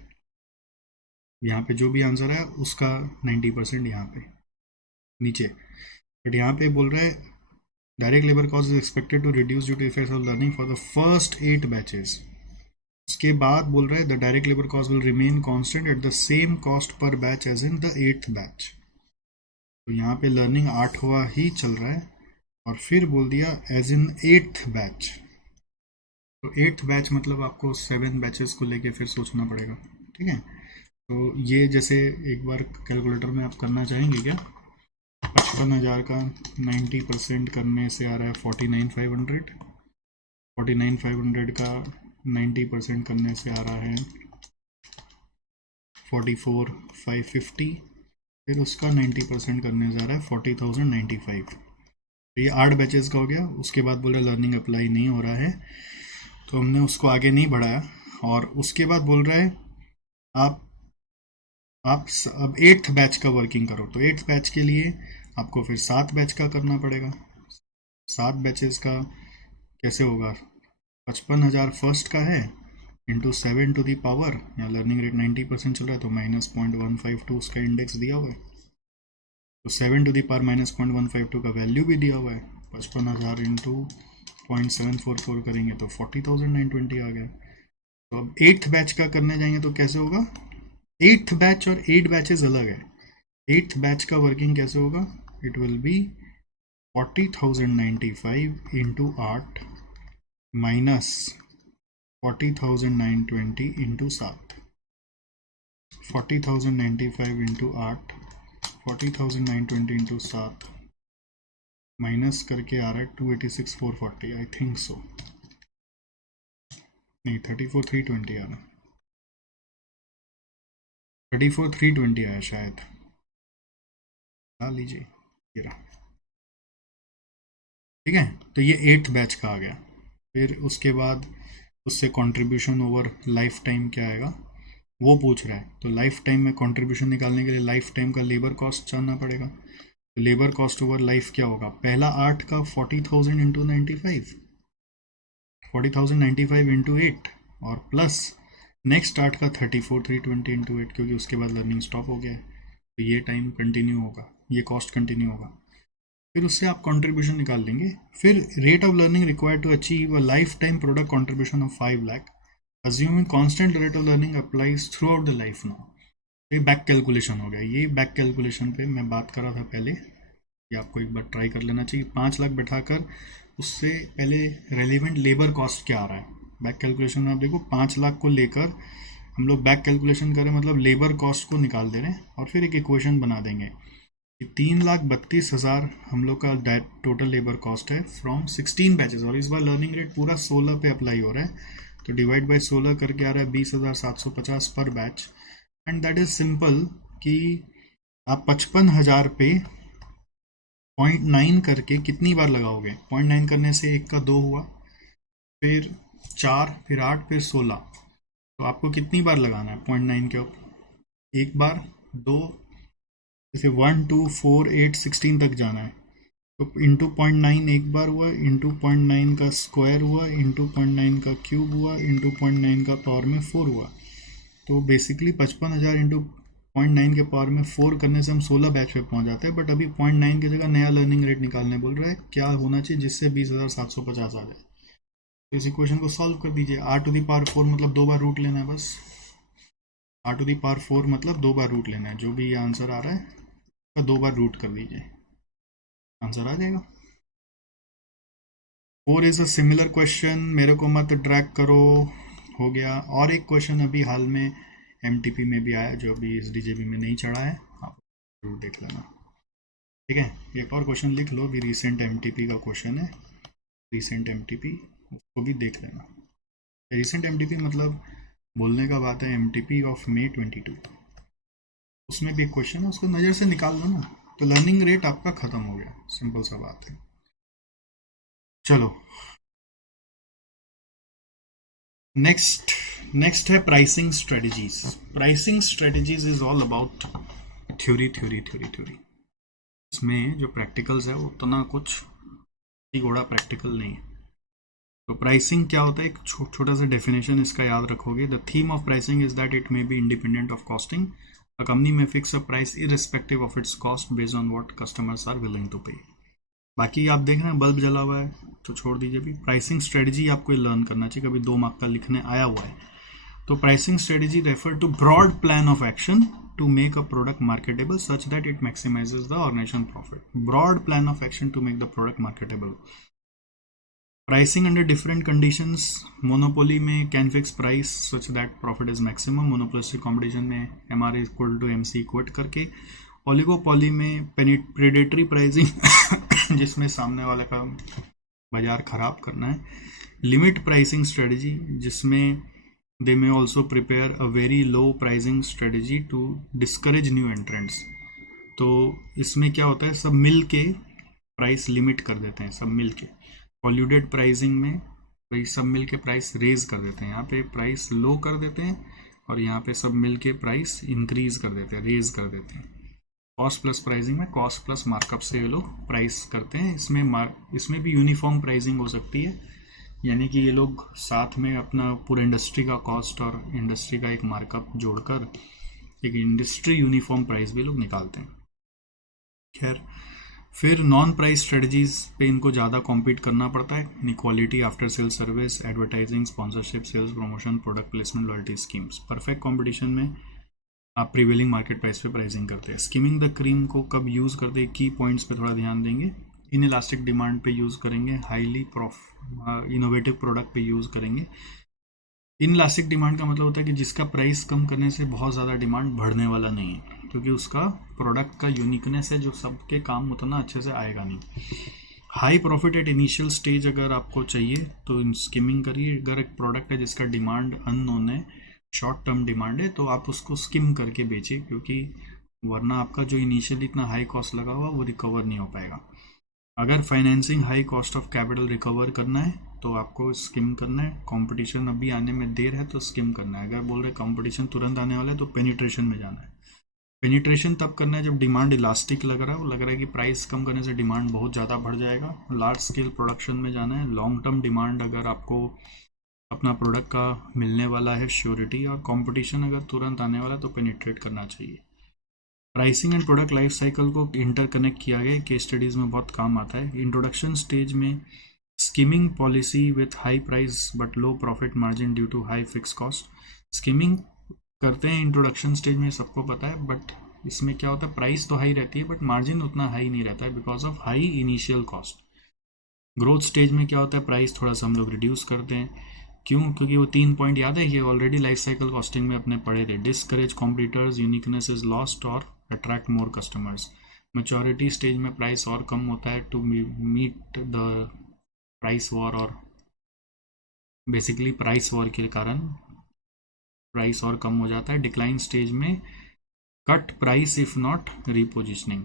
यहाँ पे जो भी आंसर है उसका 90% यहाँ पे नीचे। बट यहाँ पे बोल रहा है direct labour cost is expected to reduce due to effects of learning for the first 8 batches. उसके बाद बोल रहा है the direct labour cost will remain constant at the same cost per batch as in the 8th batch. तो यहाँ पे learning 8वां ही चल रहा है, और फिर बोल दिया एज इन 8th बैच। तो 8th बैच मतलब आपको 7 बैचेस को लेके फिर सोचना पड़ेगा, ठीक है। तो ये जैसे एक बार कैलकुलेटर में आप करना चाहेंगे क्या? 55,000 का 90% करने से आ रहा है 49,500, 49,500 का 90% करने से आ रहा है 44,550, फिर उसका 90% करने से आ रहा है 40,095। तो ये 8 बैचेस का हो गया। उसके बाद बोल रहे लर्निंग अप्लाई नहीं हो रहा है, तो हमने उसको आगे नहीं बढ़ाया। और उसके बाद बोल रहा है आप अब 8th बैच का वर्किंग करो। तो 8th बैच के लिए आपको फिर 7 बैच का करना पड़ेगा। 7 बैचेस का कैसे होगा? 55,000 फर्स्ट का है, इंटू 7 टू दी पावर, यहाँ लर्निंग रेट 90% चल रहा है तो -0.152 उसका इंडेक्स दिया हुआ है, तो 7 टू दी पावर -0.152 का वैल्यू भी दिया हुआ है। 55,000 इंटू 0.744 करेंगे तो 40,920 आ गया। तो अब 8th बैच का करने जाएंगे तो कैसे होगा? 8th बैच और 8 बैचेस अलग है। 8th बैच का वर्किंग कैसे होगा? It will be 40,095 into 8 minus 40,920 into 7। 40,095 into 8, 40,920 into 7 minus करके आ रहा है 286,440, आई थिंक सो, नहीं 34,320 आ रहा है, 34,320 आया शायद, ला लीजिए ये रहा, ठीक है। तो ये 8th बैच का आ गया। फिर उसके बाद उससे कंट्रीब्यूशन ओवर लाइफ टाइम क्या आएगा वो पूछ रहा है। तो लाइफ टाइम में कंट्रीब्यूशन निकालने के लिए लाइफ टाइम का लेबर कॉस्ट जानना पड़ेगा। तो लेबर कॉस्ट ओवर लाइफ क्या होगा? पहला 8 का 40,000 इंटू 95, 40,095 इंटू 8, और प्लस नेक्स्ट 8 का 34,320 इंटू 8, क्योंकि उसके बाद लर्निंग स्टॉप हो गया है, तो ये टाइम कंटिन्यू होगा, ये कॉस्ट कंटिन्यू होगा। फिर उससे आप कंट्रीब्यूशन निकाल लेंगे। फिर rate of learning required to achieve a lifetime product contribution of 5 lakh assuming constant rate of learning applies throughout the life now. ये बैक कैलकुलेशन हो गया। ये बैक कैलकुलेशन पे मैं बात कर रहा था पहले, ये आपको एक बार ट्राई कर लेना चाहिए। 5 लाख बैठाकर उससे पहले रेलिवेंट लेबर कॉस्ट क्या आ रहा है बैक कैलकुलेशन में, आप देखो 5 लाख को लेकर हम लोग बैक कैलकुलेशन करें, मतलब लेबर कॉस्ट को निकाल दे रहे हैं, और फिर एक इक्वेशन बना देंगे 3,32,000 हम लोग का टोटल लेबर कॉस्ट है फ्रॉम 16 बैचेस, और इस बार लर्निंग रेट पूरा 16 पे अप्लाई हो रहा है, तो डिवाइड बाय 16 करके आ रहा है 20,750 पर batch. And that is simple कि आप 55,000 पे 0.9 करके कितनी बार लगाओगे? 0.9 करने से 1 का 2 हुआ, फिर 4, फिर 8, फिर 16, तो आपको कितनी बार लगाना है 0.9 के ऊपर? 1 बार, 2, जैसे 1 2 4 8 16 तक जाना है, तो इंटू 0.9 एक बार हुआ, इंटू 0.9 का स्क्वायर हुआ, इंटू 0.9 का क्यूब हुआ, इंटू 0.9 का पावर में 4 हुआ। तो बेसिकली 55,000 इंटू 0.9 के पावर में 4 करने से हम 16 बैच पे पहुंच जाते हैं। बट अभी 0.9 की जगह नया लर्निंग रेट निकालने बोल रहा है, क्या होना चाहिए जिससे 20,750 आ जाए। तो इस इक्वेशन को सॉल्व कर दीजिए। r टू दी पावर 4 मतलब 2 बार रूट लेना है, बस r टू दी पावर 4 मतलब 2 बार रूट लेना है। जो भी आंसर आ रहा है उसका 2 बार रूट कर दीजिए, आंसर आ जाएगा। 4 इज अ सिमिलर क्वेश्चन, मेरे को मत ड्रैग करो, हो गया। और एक क्वेश्चन अभी हाल में MTP में भी आया, जो अभी इस DJB में नहीं चढ़ा है, आप जरूर देख लेना। ठीक है, एक और क्वेश्चन लिख लो, अभी रिसेंट एमटीपी का क्वेश्चन है, रिसेंट एमटीपी उसको भी देख लेना। रिसेंट एमटीपी मतलब बोलने का बात है एमटीपी ऑफ May 22, उसमें भी एक क्वेश्चन है, उसको नज़र से निकाल लो ना, तो लर्निंग रेट आपका खत्म हो गया, सिंपल सा बात है। चलो नेक्स्ट है pricing strategies. Pricing strategies is all about theory theory theory theory. इसमें जो प्रैक्टिकल्स है वो उतना कुछ ही घोड़ा प्रैक्टिकल नहीं है। तो प्राइसिंग क्या होता है, एक छोटा सा डेफिनेशन इसका याद रखोगे। The theme of pricing is that it may be independent of costing. A company में fix a price irrespective of its cost based on what customers are willing to pay. बाकी आप देख रहे हैं बल्ब जला हुआ है तो छोड़ दीजिए। भी प्राइसिंग स्ट्रेटजी आपको लर्न करना चाहिए, कभी 2 मार्क का लिखने आया हुआ है। तो pricing strategy refer to broad plan of action to make a product marketable such that it maximizes the organization profit. Broad plan of action to make the product marketable. Pricing under different conditions. Monopoly में can fix price such that profit is maximum. Monopolistic competition में MR equal to MC quote करके. Oligopoly में predatory pricing जिसमें सामने वाले का बाजार खराब करना है. Limit pricing strategy जिसमें they may also prepare a very low pricing strategy to discourage new entrants. तो इसमें क्या होता है, सब मिल के प्राइस लिमिट कर देते हैं, सब मिल के। कॉल्यूडेड प्राइसिंग में भाई सब मिल के प्राइस रेज कर देते हैं, यहाँ पे प्राइस लो कर देते हैं और यहाँ पे सब मिल के प्राइस इंक्रीज कर देते हैं, रेज कर देते हैं। कॉस्ट प्लस प्राइसिंग में कॉस्ट प्लस मार्कअप से ये लोग प्राइस करते हैं। इसमें भी यूनिफॉर्म प्राइसिंग हो सकती है, यानी कि ये लोग साथ में अपना पूरे इंडस्ट्री का कॉस्ट और इंडस्ट्री का एक मार्कअप जोड़कर एक इंडस्ट्री यूनिफॉर्म प्राइस भी लोग निकालते हैं। खैर, फिर नॉन प्राइस स्ट्रेटजीज पे इनको ज़्यादा कॉम्पीट करना पड़ता है। Quality, after sale service, advertising, sponsorship, sales promotion, product placement, loyalty schemes. Perfect competition में आप प्रीवेलिंग मार्केट प्राइस पे प्राइसिंग करते हैं। स्कीमिंग द क्रीम को कब यूज़ करते हैं, की पॉइंट्स पे थोड़ा ध्यान देंगे। इन इलास्टिक डिमांड पे यूज़ करेंगे, हाईली इनोवेटिव प्रोडक्ट पे यूज़ करेंगे। इन इलास्टिक डिमांड का मतलब होता है कि जिसका प्राइस कम करने से बहुत ज़्यादा डिमांड बढ़ने वाला नहीं है, क्योंकि उसका प्रोडक्ट का यूनिकनेस है जो सबके काम उतना अच्छे से आएगा नहीं। High profit at initial stage अगर आपको चाहिए तो इन स्किमिंग करिए। अगर एक प्रोडक्ट है जिसका डिमांड अननोन है, शॉर्ट टर्म डिमांड है, तो आप उसको स्किम करके बेचिए, क्योंकि वरना आपका जो इनिशियली इतना हाई कॉस्ट लगा हुआ वो रिकवर नहीं हो पाएगा। अगर financing high cost of capital recover करना है तो आपको स्किम करना है। कंपटीशन अभी आने में देर है तो स्किम करना है। अगर बोल रहे कंपटीशन तुरंत आने वाला है तो पेनिट्रेशन में जाना है। पेनिट्रेशन तब करना है जब डिमांड इलास्टिक लग रहा है, वो लग रहा है कि प्राइस कम करने से डिमांड बहुत ज़्यादा बढ़ जाएगा। लार्ज स्केल प्रोडक्शन में जाना है। लॉन्ग टर्म डिमांड अगर आपको अपना प्रोडक्ट का मिलने वाला है श्योरिटी, और कंपटीशन अगर तुरंत आने वाला है तो पेनिट्रेट करना चाहिए। Pricing and product life cycle को इंटरकनेक्ट किया गया, केस स्टडीज में बहुत काम आता है। इंट्रोडक्शन स्टेज में skimming policy with high price but low profit margin due to high fix cost. Skimming करते हैं इंट्रोडक्शन स्टेज में, सबको पता है, बट इसमें क्या होता है, प्राइस तो हाई रहती है बट मार्जिन उतना हाई नहीं रहता है because of high initial cost. Growth stage में क्या होता है, प्राइस थोड़ा सा हम लोग रिड्यूस करते हैं। क्यों? क्योंकि वो 3 पॉइंट याद है, ये ऑलरेडी लाइफ साइकिल कॉस्टिंग में अपने पढ़े थे। Discourage competitors, uniqueness is lost और attract more customers. Maturity stage में प्राइस और कम होता है to meet the price war, और बेसिकली प्राइस वॉर के कारण प्राइस और कम हो जाता है। डिक्लाइन स्टेज में cut price if not repositioning.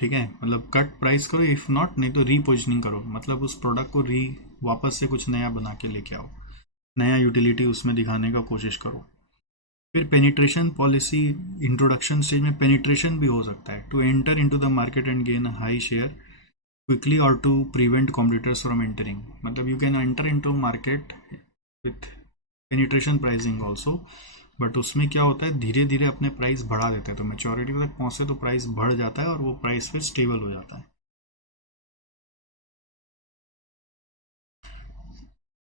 ठीक है, मतलब कट प्राइस करो इफ नॉट, नहीं तो रीपोजिशनिंग करो, मतलब उस प्रोडक्ट को वापस से कुछ नया बना के लेके आओ, नया यूटिलिटी उसमें दिखाने का कोशिश करो। फिर पेनिट्रेशन पॉलिसी, इंट्रोडक्शन स्टेज में पेनिट्रेशन भी हो सकता है, to enter into the market and gain high share quickly और to prevent competitors from entering. मतलब you can enter into market with penetration pricing also, but उसमें क्या होता है, धीरे धीरे अपने प्राइस बढ़ा देते हैं, तो मैच्योरिटी तक पहुंचे तो प्राइस बढ़ जाता है और वो प्राइस फिर स्टेबल हो जाता है।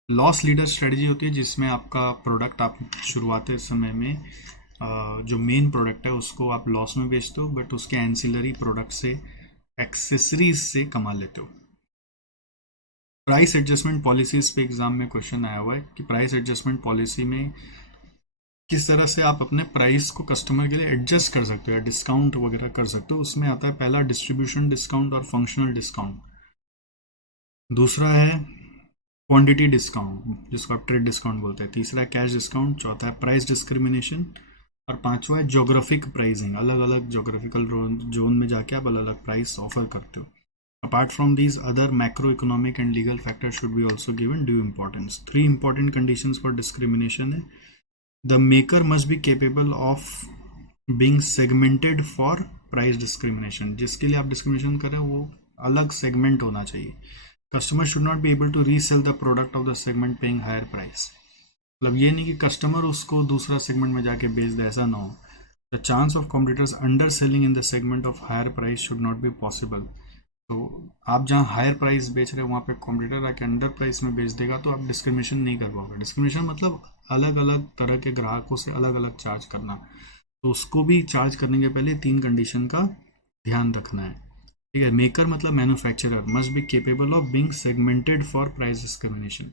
लॉस लीडर स्ट्रेटजी होती है जिसमें आपका प्रोडक्ट आप शुरुआती समय में जो मेन प्रोडक्ट है उसको आप लॉस में बेचते हो, बट उसके एंसिलरी प्रोडक्ट से, एक्सेसरीज से कमा लेते हो। प्राइस एडजस्टमेंट पॉलिसीज पे एग्जाम में क्वेश्चन आया हुआ है कि प्राइस एडजस्टमेंट पॉलिसी में किस तरह से आप अपने प्राइस को कस्टमर के लिए एडजस्ट कर सकते हो या डिस्काउंट वगैरह कर सकते हो। उसमें आता है पहला डिस्ट्रीब्यूशन डिस्काउंट और फंक्शनल डिस्काउंट, दूसरा है क्वांटिटी डिस्काउंट जिसको आप ट्रेड डिस्काउंट बोलते हैं, तीसरा है कैश डिस्काउंट, चौथा है प्राइस डिस्क्रिमिनेशन और पांचवा है जोग्राफिक प्राइसिंग। अलग अलग जोग्राफिकल जोन में जाके आप अलग अलग प्राइस ऑफर करते हो। Apart from these, other macroeconomic and legal factors should be also given due importance. Three important conditions for discrimination है, the maker must be capable of being segmented for price discrimination, जिसके लिए आप discrimination कर रहे हो वो अलग segment होना चाहिए। Customer should not be able to resell the product of the segment paying higher price, मतलब ये नहीं कि कस्टमर उसको दूसरा सेगमेंट में जाके बेच दे, ऐसा ना हो। The chance of competitors under selling in the segment of higher price should not be possible. तो आप जहाँ हायर प्राइस बेच रहे हो वहाँ पे कॉम्पिटिटर आके अंडर प्राइस में बेच देगा तो आप डिस्क्रिमिनेशन नहीं कर पाओगे। डिस्क्रिमिनेशन मतलब अलग अलग तरह के ग्राहकों से अलग अलग चार्ज करना, तो उसको भी चार्ज करने के पहले तीन कंडीशन का ध्यान रखना है। ठीक है, मेकर मतलब manufacturer must be capable of being segmented for price discrimination,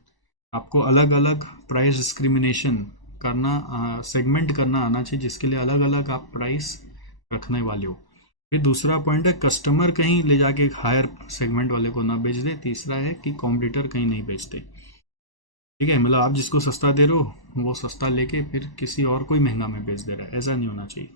आपको अलग अलग प्राइस डिस्क्रिमिनेशन करना, सेगमेंट करना आना चाहिए, जिसके लिए अलग अलग आप प्राइस रखने वाले हो। फिर दूसरा पॉइंट है कस्टमर कहीं ले जाके हायर सेगमेंट वाले को ना बेच दे। तीसरा है कि कॉम्पिटिटर कहीं नहीं बेचते। ठीक है, मतलब आप जिसको सस्ता दे रहे हो वो सस्ता लेके फिर किसी और को ही महंगा में बेच दे रहा है, ऐसा नहीं होना चाहिए।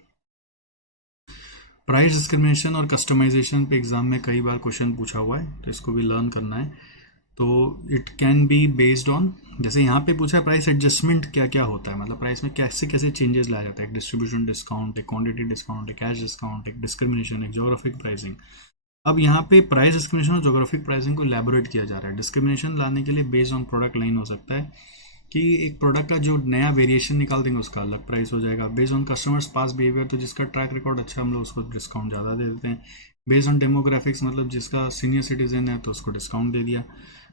प्राइस डिस्क्रिमिनेशन और कस्टमाइजेशन पे एग्जाम में कई बार क्वेश्चन पूछा हुआ है, तो इसको भी लर्न करना है। तो it can be based on, जैसे यहाँ पे पूछा है प्राइस एडजस्टमेंट क्या क्या होता है, मतलब प्राइस में कैसे कैसे चेंजेस लाया जाता है। एक डिस्ट्रीब्यूशन डिस्काउंट, एक क्वांटिटी डिस्काउंट, एक कैश डिस्काउंट, एक डिस्क्रिमिनेशन, एक जोग्राफिक प्राइसिंग। अब यहाँ पे प्राइस डिस्क्रिमिनेशन और जोग्राफिक प्राइसिंग को इलेबोरेट किया जा रहा है। डिस्क्रिमिनेशन लाने के लिए बेस्ड ऑन प्रोडक्ट लाइन हो सकता है कि एक प्रोडक्ट का जो नया वेरिएशन निकाल देंगे उसका अलग प्राइस हो जाएगा। Based on customers pass behaviour, तो जिसका ट्रैक रिकॉर्ड अच्छा हम लोग उसको डिस्काउंट ज़्यादा दे देते हैं। बेस्ड ऑन डेमोग्राफिक्स, मतलब जिसका सीनियर सिटीजन है तो उसको डिस्काउंट दे दिया।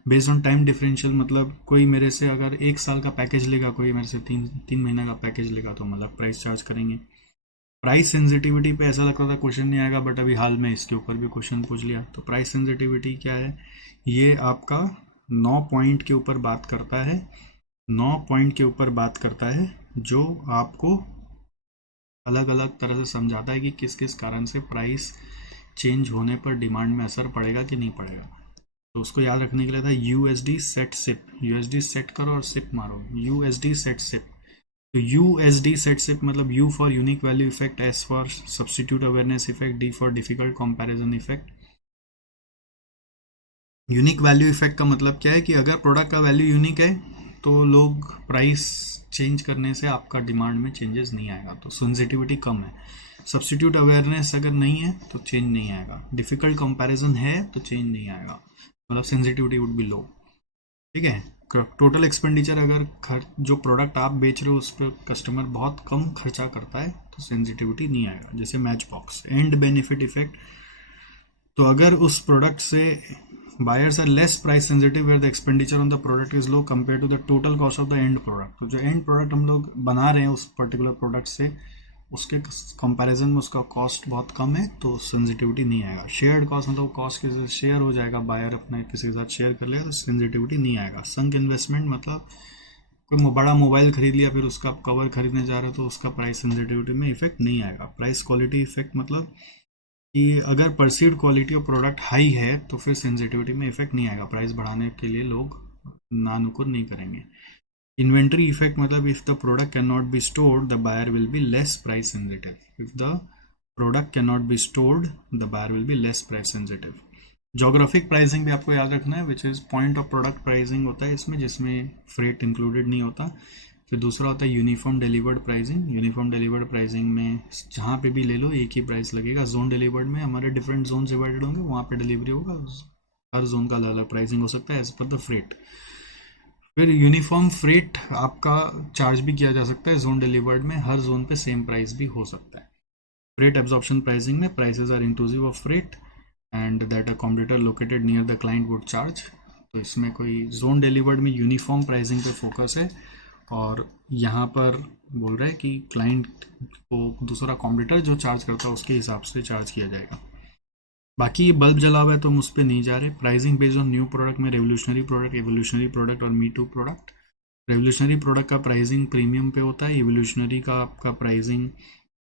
बेस्ड ऑन टाइम डिफरेंशियल, मतलब कोई मेरे से अगर 1 साल का पैकेज लेगा, कोई मेरे से तीन महीना का पैकेज लेगा तो हम अलग प्राइस चार्ज करेंगे। प्राइस सेंसिटिविटी पे ऐसा लगता था क्वेश्चन नहीं आएगा, बट अभी हाल में इसके ऊपर भी क्वेश्चन पूछ लिया। तो प्राइस सेंसिटिविटी क्या है, ये आपका 9 पॉइंट के ऊपर बात करता है, 9 पॉइंट के ऊपर बात करता है, जो आपको अलग अलग तरह से समझाता है कि किस किस कारण से प्राइस चेंज होने पर डिमांड में असर पड़ेगा कि नहीं पड़ेगा। तो उसको याद रखने के लिए था USD set sip, USD set करो और सिप मारो, यूएसडी सेट सिप। तो यूएसडी सेट सिप मतलब U for unique value effect, S for substitute awareness effect, D for difficult comparison effect. Unique value effect का मतलब क्या है कि अगर प्रोडक्ट का वैल्यू यूनिक है तो लोग प्राइस चेंज करने से आपका डिमांड में चेंजेस नहीं आएगा, तो सेंसिटिविटी कम है। सब्स्टिट्यूट अवेयरनेस अगर नहीं है तो चेंज नहीं आएगा। डिफिकल्ट कंपैरिजन है तो चेंज नहीं आएगा, मतलब सेंसिटिविटी वुड बी लो। ठीक है, टोटल एक्सपेंडिचर अगर जो प्रोडक्ट आप बेच रहे हो उस पर कस्टमर बहुत कम खर्चा करता है तो सेंसिटिविटी नहीं आएगा। जैसे match box, and benefit effect, तो अगर उस प्रोडक्ट से buyers are less price sensitive where the expenditure on the product is low compared to the total cost of the end product। तो जो end product हम लोग बना रहे हैं उस पर्टिकुलर प्रोडक्ट से, उसके कंपैरिजन में उसका कॉस्ट बहुत कम है तो सेंसिटिविटी नहीं आएगा। शेयर्ड कॉस्ट मतलब कॉस्ट के शेयर हो जाएगा, बायर अपने किसी के साथ शेयर कर लेगा तो सेंसिटिविटी नहीं आएगा। संक इन्वेस्टमेंट मतलब कोई बड़ा मोबाइल खरीद लिया फिर उसका आप कवर खरीदने जा रहे हो तो उसका प्राइस सेंसिटिविटी में इफेक्ट नहीं आएगा। प्राइस क्वालिटी इफेक्ट मतलब कि अगर perceived quality of product high है तो फिर सेंसिटिविटी में इफेक्ट नहीं आएगा, प्राइस बढ़ाने के लिए लोग नानुकुर नहीं करेंगे। इन्वेंट्री इफेक्ट मतलब if the product can not be stored the buyer will be less price sensitive. If the product can not be stored the buyer will be less price sensitive. Geographic pricing भी आपको याद रखना है, which is point of product pricing होता है इसमें, जिसमें freight included नहीं होता। फिर दूसरा होता है uniform delivered pricing. Uniform delivered pricing में जहाँ पे भी ले लो एक ही प्राइस लगेगा। जोन डिलीवर्ड में हमारे डिफरेंट जोन डिवाइडेड होंगे, वहाँ पे डिलीवरी होगा, हर जोन का अलग अलग प्राइसिंग हो सकता है एज पर द फ्रेट। फिर यूनिफॉर्म फ्रेट आपका चार्ज भी किया जा सकता है जोन डिलीवर्ड में, हर जोन पे सेम प्राइस भी हो सकता है। फ्रेट एब्जॉर्प्शन प्राइसिंग में prices are inclusive of freight and that a computer located near the client would charge. तो इसमें कोई जोन डिलीवर्ड में यूनिफॉर्म प्राइसिंग पे फोकस है और यहाँ पर बोल रहा है कि क्लाइंट को दूसरा कंप्यूटर जो चार्ज करता है उसके हिसाब से चार्ज किया जाएगा। बाकी ये बल्ब जला हुआ है तो हम उस पर नहीं जा रहे। Pricing based on new product में रेवोल्यूशनरी प्रोडक्ट, एवोल्यूशनरी प्रोडक्ट और me too product. Revolutionary product का प्राइसिंग प्रीमियम पे होता है, एवोल्यूशनरी का आपका pricing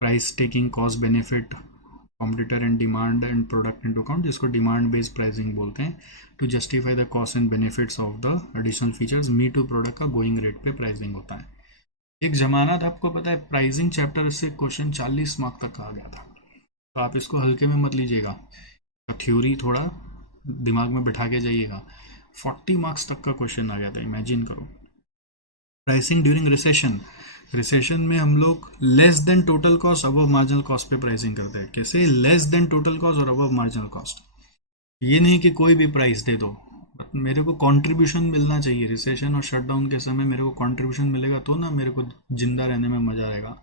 price taking cost benefit competitor and demand and product into account, जिसको डिमांड बेस्ड प्राइसिंग बोलते हैं, to justify the cost and benefits of the additional features. Me too product का going rate पे pricing होता है। एक जमाना था, आपको पता है, प्राइसिंग चैप्टर से क्वेश्चन 40 मार्क तक आ गया था, तो आप इसको हल्के में मत लीजिएगा, थ्योरी थोड़ा दिमाग में बिठा के जाइएगा। 40 मार्क्स तक का क्वेश्चन आ गया था, इमेजिन करो। प्राइसिंग ड्यूरिंग रिसेशन, रिसेशन में हम लोग less than total cost above marginal cost पे प्राइसिंग करते हैं। कैसे लेस देन टोटल कॉस्ट और अबव मार्जिनल कॉस्ट? ये नहीं कि कोई भी प्राइस दे दो, मेरे को कंट्रीब्यूशन मिलना चाहिए। रिसेशन और शटडाउन के समय मेरे को कंट्रीब्यूशन मिलेगा तो ना मेरे को जिंदा रहने में मजा आएगा।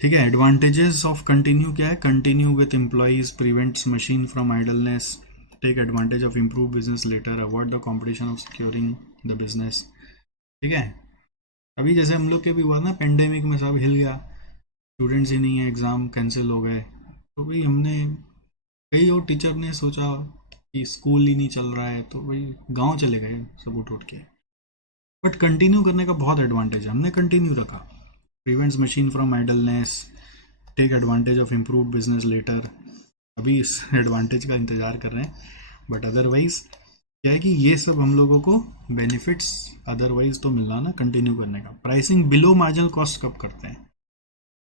ठीक है। एडवांटेजेस ऑफ कंटिन्यू क्या है? Continue with employees, prevents machine from idleness, take advantage of improve business letter, avoid the competition of securing the business. ठीक है। अभी जैसे हम लोग के भी हुआ ना, पेंडेमिक में सब हिल गया, स्टूडेंट्स ही नहीं है, एग्ज़ाम कैंसिल हो गए, तो भाई हमने कई और टीचर ने सोचा कि स्कूल ही नहीं चल रहा है तो भाई गांव चले गए सब उठ उठ के। बट कंटिन्यू करने का बहुत एडवांटेज है, हमने कंटिन्यू रखा। Prevents machine from idleness, take advantage of improve business letter. अभी इस एडवांटेज का इंतज़ार कर रहे हैं, बट अदरवाइज क्या है कि ये सब हम लोगों को बेनिफिट्स अदरवाइज तो मिलना ना कंटिन्यू करने का। प्राइसिंग बिलो मार्जिनल कॉस्ट कब करते हैं?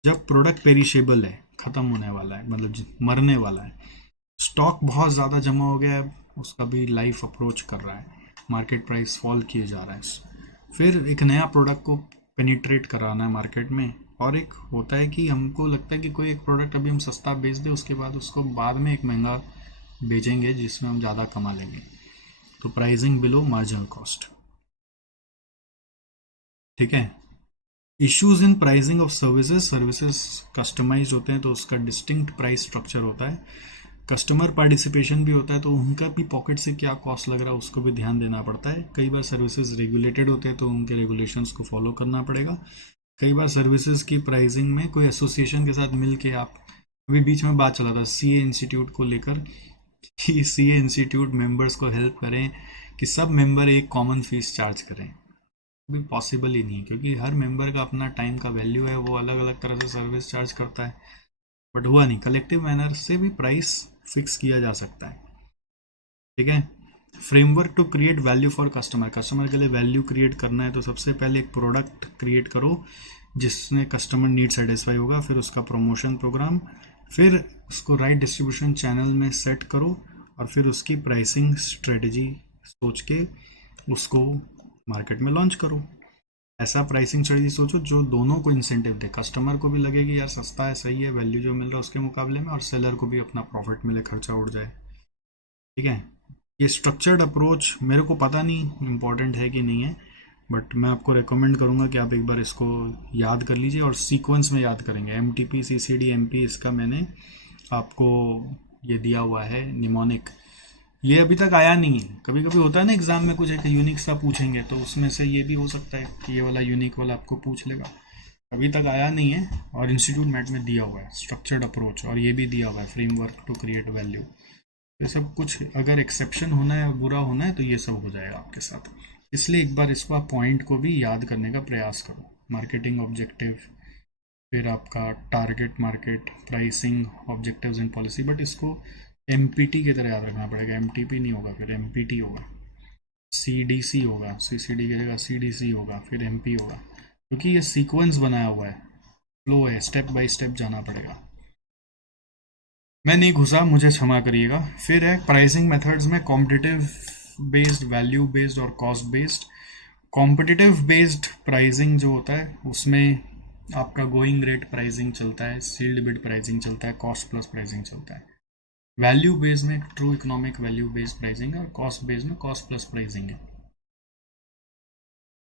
जब प्रोडक्ट पेरिशेबल है, ख़त्म होने वाला है, मतलब मरने वाला है, स्टॉक बहुत ज़्यादा जमा हो गया है, उसका भी लाइफ अप्रोच कर रहा है, मार्केट प्राइस फॉल किए जा रहा है। फिर एक नया प्रोडक्ट को पेनिट्रेट कराना है मार्केट में, और एक होता है कि हमको लगता है कि कोई एक प्रोडक्ट अभी हम सस्ता बेच दें, उसके बाद उसको बाद में एक महंगा बेचेंगे जिसमें हम ज़्यादा कमा लेंगे। तो प्राइसिंग बिलो मार्जिनल कॉस्ट। ठीक है। Issues in pricing of services, services customise होते हैं तो उसका डिस्टिंक्ट प्राइस स्ट्रक्चर होता है। कस्टमर पार्टिसिपेशन भी होता है, तो उनका भी पॉकेट से क्या कॉस्ट लग रहा है उसको भी ध्यान देना पड़ता है। कई बार सर्विसेज रेगुलेटेड होते हैं तो उनके रेगुलेशंस को फॉलो करना पड़ेगा। कई बार सर्विसेज की प्राइसिंग में कोई एसोसिएशन के साथ मिल के आप, अभी बीच में बात चला था सीए इंस्टीट्यूट को लेकर कि सीए इंस्टीट्यूट मेंबर्स को हेल्प करें कि सब मेंबर एक कॉमन फीस चार्ज करें। भी पॉसिबल ही नहीं है, क्योंकि हर मेंबर का अपना टाइम का वैल्यू है, वो अलग अलग तरह से सर्विस चार्ज करता है। बट हुआ नहीं, कलेक्टिव मैनर से भी प्राइस फिक्स किया जा सकता है। ठीक है। Framework to create value for customer, customer के लिए वैल्यू क्रिएट करना है तो सबसे पहले एक प्रोडक्ट क्रिएट करो जिसमें कस्टमर नीड सेटिस्फाई होगा, फिर उसका प्रमोशन प्रोग्राम, फिर उसको राइट डिस्ट्रीब्यूशन चैनल में सेट करो, और फिर उसकी प्राइसिंग स्ट्रेटजी सोच के उसको मार्केट में लॉन्च करो। ऐसा प्राइसिंग स्ट्रेटजी सोचो जो दोनों को इंसेंटिव दे, कस्टमर को भी लगे कि यार सस्ता है, सही है, वैल्यू जो मिल रहा है उसके मुकाबले में, और सेलर को भी अपना प्रॉफिट मिले, खर्चा उड़ जाए। ठीक है। ये स्ट्रक्चर्ड अप्रोच मेरे को पता नहीं इम्पॉर्टेंट है कि नहीं है, बट मैं आपको रेकमेंड करूँगा कि आप एक बार इसको याद कर लीजिए, और सीक्वेंस में याद करेंगे। MTP CCD MP, इसका मैंने आपको ये दिया हुआ है निमोनिक, ये अभी तक आया नहीं है। कभी कभी होता है ना एग्जाम में कुछ एक यूनिक सा पूछेंगे, तो उसमें से ये भी हो सकता है कि ये वाला यूनिक वाला आपको पूछ लेगा। अभी तक आया नहीं है, और इंस्टीट्यूट मैट में दिया हुआ है स्ट्रक्चर्ड अप्रोच, और ये भी दिया हुआ है फ्रेमवर्क टू क्रिएट वैल्यू। ये सब कुछ अगर एक्सेप्शन होना है, बुरा होना है, तो ये सब हो जाएगा आपके साथ। इसलिए एक बार इसको आप पॉइंट को भी याद करने का प्रयास करो। मार्केटिंग ऑब्जेक्टिव, फिर आपका target market, pricing objectives and policy, but इसको MPT की तरह याद रखना पड़ेगा। MTP नहीं होगा, फिर MPT होगा, CDC होगा, CCD की जगह CDC होगा, फिर MP होगा, क्योंकि ये सीक्वेंस बनाया हुआ है, फ्लो है, स्टेप बाय स्टेप जाना पड़ेगा। मैं नहीं घुसा, मुझे क्षमा करिएगा। फिर है प्राइसिंग मेथड्स में कॉम्पिटिटिव बेस्ड, वैल्यू बेस्ड और cost based. Competitive based pricing जो होता है उसमें आपका गोइंग रेट प्राइसिंग चलता है, सील्ड बिड प्राइसिंग चलता है, कॉस्ट प्लस प्राइसिंग चलता है। वैल्यू बेस्ड में true economic value based pricing है, और कॉस्ट बेस्ड में कॉस्ट प्लस प्राइसिंग है।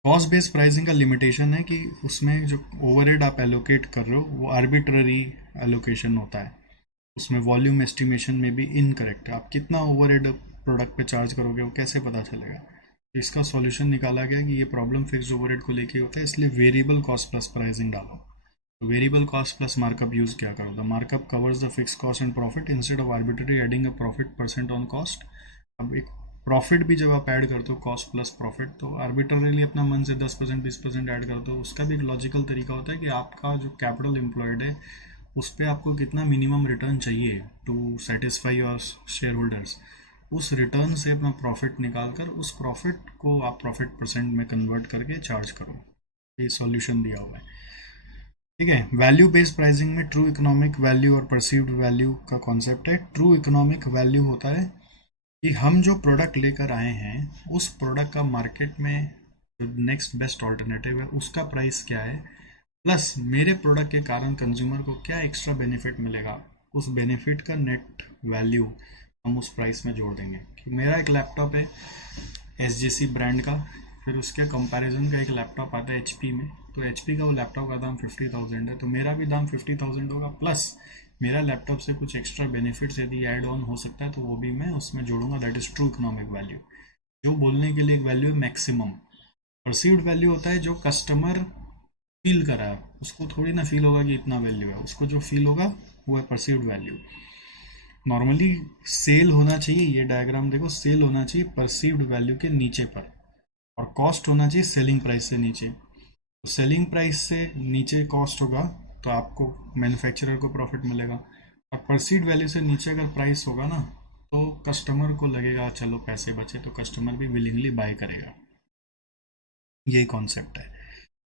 कॉस्ट बेस्ड प्राइसिंग का लिमिटेशन है कि उसमें जो ओवरहेड आप एलोकेट कर रहे हो वो आर्बिट्ररी एलोकेशन होता है, उसमें वॉल्यूम एस्टिमेशन में भी इनकरेक्ट है। आप कितना ओवरहेड प्रोडक्ट पे चार्ज करोगे वो कैसे पता चलेगा? तो इसका सॉल्यूशन निकाला गया कि ये प्रॉब्लम फिक्स्ड ओवरहेड को लेके होता है, इसलिए वेरिएबल कॉस्ट प्लस प्राइसिंग डालो। तो variable cost plus markup use क्या करो? The markup covers the fix cost and profit instead of arbitrary adding a profit percent on cost. अब एक प्रॉफिट भी जब आप ऐड करते हो कॉस्ट प्लस प्रॉफिट, तो आर्बिट्ररीली अपना मन से 10% 20% ऐड करते हो, उसका भी एक लॉजिकल तरीका होता है कि आपका जो कैपिटल एम्प्लॉयड है उस पर आपको कितना मिनिमम रिटर्न चाहिए to satisfy your share holders. उस रिटर्न से अपना प्रॉफिट निकाल कर उस प्रॉफिट को आप प्रॉफिट परसेंट में कन्वर्ट करके चार्ज करो। ये सॉल्यूशन दिया हुआ है, ठीक है। वैल्यू बेस्ड प्राइसिंग में ट्रू इकोनॉमिक वैल्यू और परसीव्ड वैल्यू का कॉन्सेप्ट है। ट्रू इकोनॉमिक वैल्यू होता है कि हम जो प्रोडक्ट लेकर आए हैं उस प्रोडक्ट का मार्केट में जो नेक्स्ट बेस्ट ऑल्टरनेटिव है उसका प्राइस क्या है, प्लस मेरे प्रोडक्ट के कारण कंज्यूमर को क्या एक्स्ट्रा बेनिफिट मिलेगा, उस बेनिफिट का नेट वैल्यू हम उस प्राइस में जोड़ देंगे। कि मेरा एक लैपटॉप है SJC ब्रांड का, फिर उसके कंपैरिजन का एक लैपटॉप आता है HP में, तो HP का वो लैपटॉप का दाम 50,000 है, तो मेरा भी दाम 50,000 होगा, प्लस मेरा लैपटॉप से कुछ एक्स्ट्रा बेनिफिट्स यदि ऐड ऑन हो सकता है तो वो भी मैं उसमें जोड़ूंगा। That is true economic value. जो बोलने के लिए एक वैल्यू है मैक्सिमम। परसीव्ड वैल्यू होता है जो कस्टमर फील करा है, उसको थोड़ी ना फील होगा कि इतना वैल्यू है, उसको जो फील होगा वो है परसीव्ड वैल्यू। नॉर्मली सेल होना चाहिए, ये डायग्राम देखो, सेल होना चाहिए परसीव्ड वैल्यू के नीचे पर, और कॉस्ट होना चाहिए सेलिंग प्राइस से नीचे। तो सेलिंग प्राइस से नीचे कॉस्ट होगा तो आपको मैन्युफैक्चरर को प्रॉफिट मिलेगा, और परसीव्ड वैल्यू से नीचे अगर प्राइस होगा ना तो कस्टमर को लगेगा चलो पैसे बचे, तो कस्टमर भी विलिंगली बाय करेगा। यही कॉन्सेप्ट है।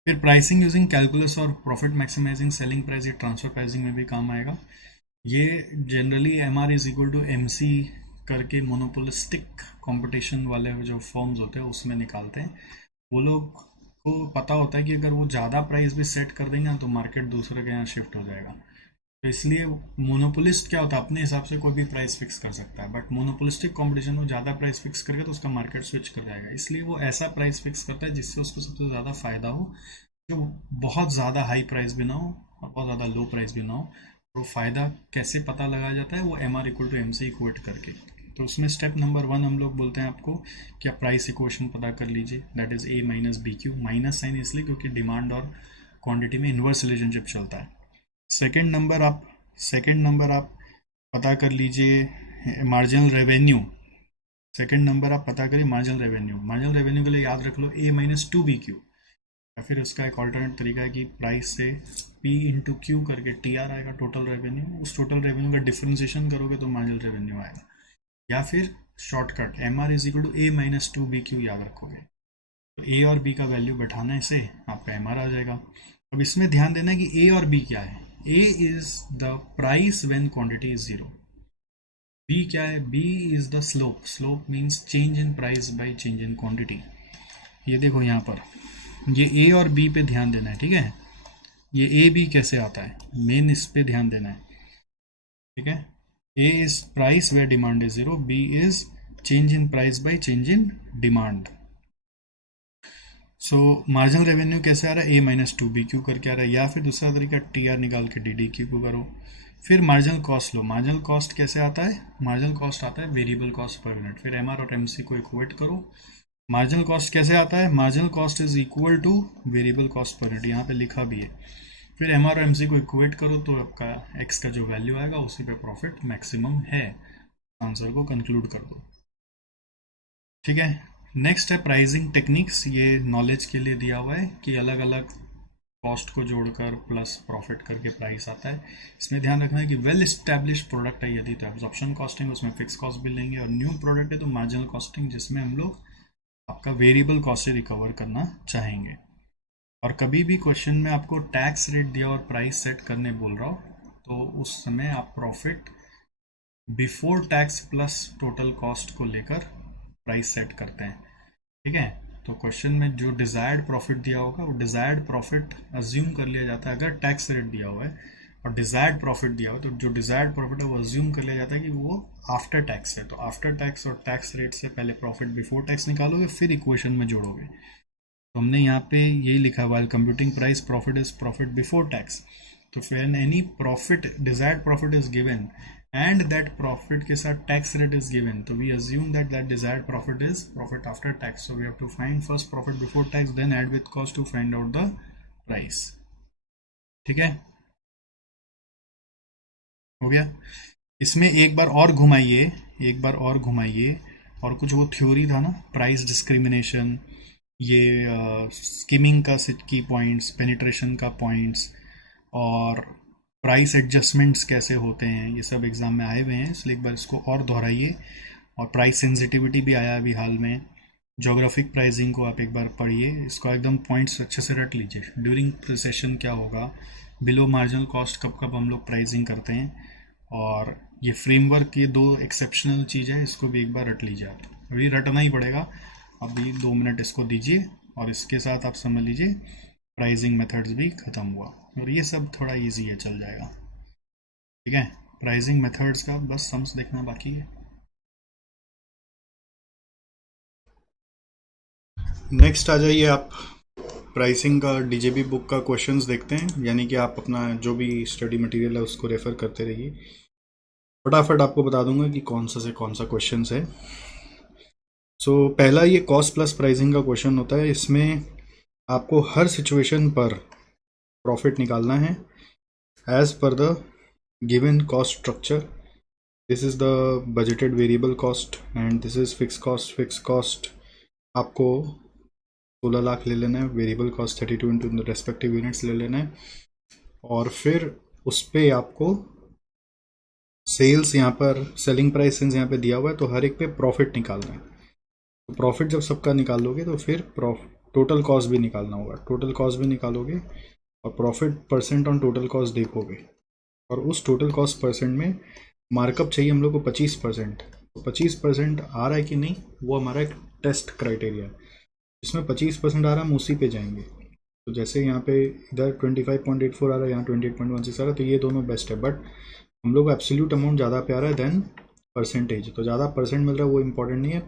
फिर प्राइसिंग यूजिंग कैलकुलस और प्रॉफिट मैक्सिमाइजिंग सेलिंग प्राइस, ये ट्रांसफर प्राइसिंग में भी काम आएगा। ये जनरली MR=MC करके मोनोपोलिस्टिक कंपटीशन वाले जो फॉर्म्स होते हैं उसमें निकालते हैं। वो लोग को पता होता है कि अगर वो ज़्यादा प्राइस भी सेट कर देंगे ना तो मार्केट दूसरे के यहाँ शिफ्ट हो जाएगा। तो इसलिए मोनोपोलिस्ट क्या होता है, अपने हिसाब से कोई भी प्राइस फिक्स कर सकता है, बट मोनोपोलिस्टिक कंपटीशन में ज़्यादा प्राइस फिक्स करके तो उसका मार्केट स्विच कर जाएगा। इसलिए वो ऐसा प्राइस फिक्स करता है जिससे उसको सबसे ज़्यादा फायदा हो, जो बहुत ज़्यादा हाई प्राइस भी ना हो और बहुत ज़्यादा लो प्राइस भी ना हो। तो फ़ायदा कैसे पता लगाया जाता है, वो MR=MC इक्वेट करके। तो उसमें स्टेप नंबर 1 हम लोग बोलते हैं आपको कि आप प्राइस इक्वेशन पता कर लीजिए, that is A-BQ। Minus sign इसलिए क्योंकि डिमांड और क्वांटिटी में इन्वर्स रिलेशनशिप चलता है। सेकंड नंबर आप पता कर लीजिए मार्जिनल रेवेन्यू। सेकंड नंबर आप पता करिए मार्जिनल रेवेन्यू के लिए याद रख लो A-2BQ, या फिर उसका एक ऑल्टरनेट तरीका है कि प्राइस से P/Q करके TR आएगा, टोटल रेवेन्यू। उस टोटल रेवेन्यू का डिफरेंशिएशन करोगे तो मार्जिनल रेवेन्यू आएगा, या फिर शॉर्टकट MR=A-2BQ याद रखोगे। तो A और B का वैल्यू बैठाना है, इसे आपका MR आ जाएगा। अब इसमें ध्यान देना है कि A और B क्या है। A is the price when quantity is 0। B क्या है, B is the slope means change in price by change in quantity. ये देखो यहाँ पर, ये A और B पे ध्यान देना है, ठीक है। ये A B कैसे आता है, मेन इस पे ध्यान देना है, ठीक है। A is price where demand is 0, B is change in price by change in demand. So marginal revenue कैसे आ रहा है, A-2BQ करके आ रहा है, या फिर दूसरा तरीका TR निकाल के DDQ को करो। फिर marginal cost low. Marginal cost कैसे आता है, मार्जिनल कॉस्ट आता है वेरिएबल कॉस्ट पर यूनिट। फिर MR और MC को इक्वेट करो। मार्जिनल कॉस्ट कैसे आता है, marginal cost is equal to variable cost per unit, यहाँ पे लिखा भी है। फिर MR और MC को इक्वेट करो तो आपका X का जो वैल्यू आएगा उसी पे प्रॉफिट मैक्सिमम है। आंसर को कंक्लूड कर दो, ठीक है। नेक्स्ट है प्राइसिंग टेक्निक्स। ये नॉलेज के लिए दिया हुआ है कि अलग अलग कॉस्ट को जोड़कर प्लस प्रॉफिट करके प्राइस आता है। इसमें ध्यान रखना है कि वेल इस्टेब्लिश प्रोडक्ट है यदि तो एब्जॉर्प्शन कॉस्टिंग, उसमें फिक्स कॉस्ट भी लेंगे, और न्यू प्रोडक्ट है तो मार्जिनल कॉस्टिंग, जिसमें हम लोग आपका वेरिएबल कॉस्ट से रिकवर करना चाहेंगे। और कभी भी क्वेश्चन में आपको टैक्स रेट दिया और प्राइस सेट करने बोल रहा हो तो उस समय आप profit before tax plus total cost को लेकर प्राइस सेट करते हैं, ठीक है। तो क्वेश्चन में जो डिजायर्ड प्रॉफिट दिया होगा वो डिजायर्ड प्रॉफिट अज्यूम कर लिया जाता है। अगर टैक्स रेट दिया हुआ है और डिजायर्ड प्रॉफिट दिया हुआ है तो जो डिजायर्ड प्रॉफिट है वो अज्यूम कर लिया जाता है कि वो आफ्टर टैक्स है। तो आफ्टर टैक्स और टैक्स रेट से पहले प्रॉफिट बिफोर टैक्स निकालोगे, फिर इक्वेशन में जोड़ोगे। तो हमने यहाँ पे यही लिखा हुआ है, computing price profit is profit before tax. तो फिर any profit desired profit is given and that profit के साथ टैक्स रेट इज गिवन, तो we assume that that desired profit is profit after tax. So we have to find first profit before tax then add with cost to find out the price, ठीक है। हो गया। इसमें एक बार और घुमाइए, और कुछ वो थ्योरी था ना, प्राइस डिस्क्रिमिनेशन, ये स्किमिंग का की पॉइंट्स, पेनिट्रेशन का पॉइंट्स, और प्राइस एडजस्टमेंट्स कैसे होते हैं, ये सब एग्ज़ाम में आए हुए हैं, इसलिए एक बार इसको और दोहराइए। और प्राइस सेंसिटिविटी भी आया अभी हाल में। जोग्राफिक प्राइसिंग को आप एक बार पढ़िए, इसको एकदम पॉइंट्स अच्छे से रट लीजिए। ड्यूरिंग सेशन क्या होगा, बिलो मार्जिनल कॉस्ट कब कब हम लोग प्राइसिंग करते हैं, और ये फ्रेमवर्क, ये दो एक्सेप्शनल चीज़ है, इसको भी एक बार रट लीजिए। आप अभी रटना ही पड़ेगा, अभी 2 मिनट इसको दीजिए, और इसके साथ आप समझ लीजिए प्राइसिंग मेथड्स भी ख़त्म हुआ, और ये सब थोड़ा इजी है, चल जाएगा। ठीक है, प्राइसिंग मेथड्स का बस सम्स देखना बाकी है। नेक्स्ट आ जाइए आप, प्राइसिंग का डीजेबी बुक का क्वेश्चंस देखते हैं, यानी कि आप अपना जो भी स्टडी मटेरियल है उसको रेफर करते रहिए। फटाफट आपको बता दूंगा कि कौन सा से कौन सा क्वेश्चंस है। सो पहला ये कॉस्ट प्लस प्राइसिंग का क्वेश्चन होता है। इसमें आपको हर सिचुएशन पर प्रॉफिट निकालना है as per the given cost structure. This is the budgeted variable cost and this is fix cost. Fix cost आपको 16 लाख ले लेना है, variable cost 32 into respective units ले लेना है, और फिर उस पर आपको सेल्स, यहाँ पर सेलिंग प्राइस सिंस यहाँ पे दिया हुआ है तो हर एक पे प्रॉफिट निकालना है। तो प्रॉफिट जब सबका निकालोगे तो फिर टोटल कॉस्ट भी निकालना होगा, टोटल कॉस्ट भी निकालोगे और profit percent on total cost देखोगे, और उस टोटल कॉस्ट परसेंट में मार्कअप चाहिए हम लोग को 25%। तो 25% आ रहा है कि नहीं, वो हमारा एक टेस्ट क्राइटेरिया है। जिसमें 25% आ रहा है हम उसी पे जाएंगे। तो जैसे यहाँ पे इधर 25.84 आ रहा है, यहाँ 28.16 आ रहा है, तो ये दोनों बेस्ट है, बट हम लोग एब्सोल्यूट अमाउंट ज़्यादा पे आ रहा है देन परसेंटेज। तो ज़्यादा परसेंट मिल रहा है वो इम्पोर्टेंट नहीं है,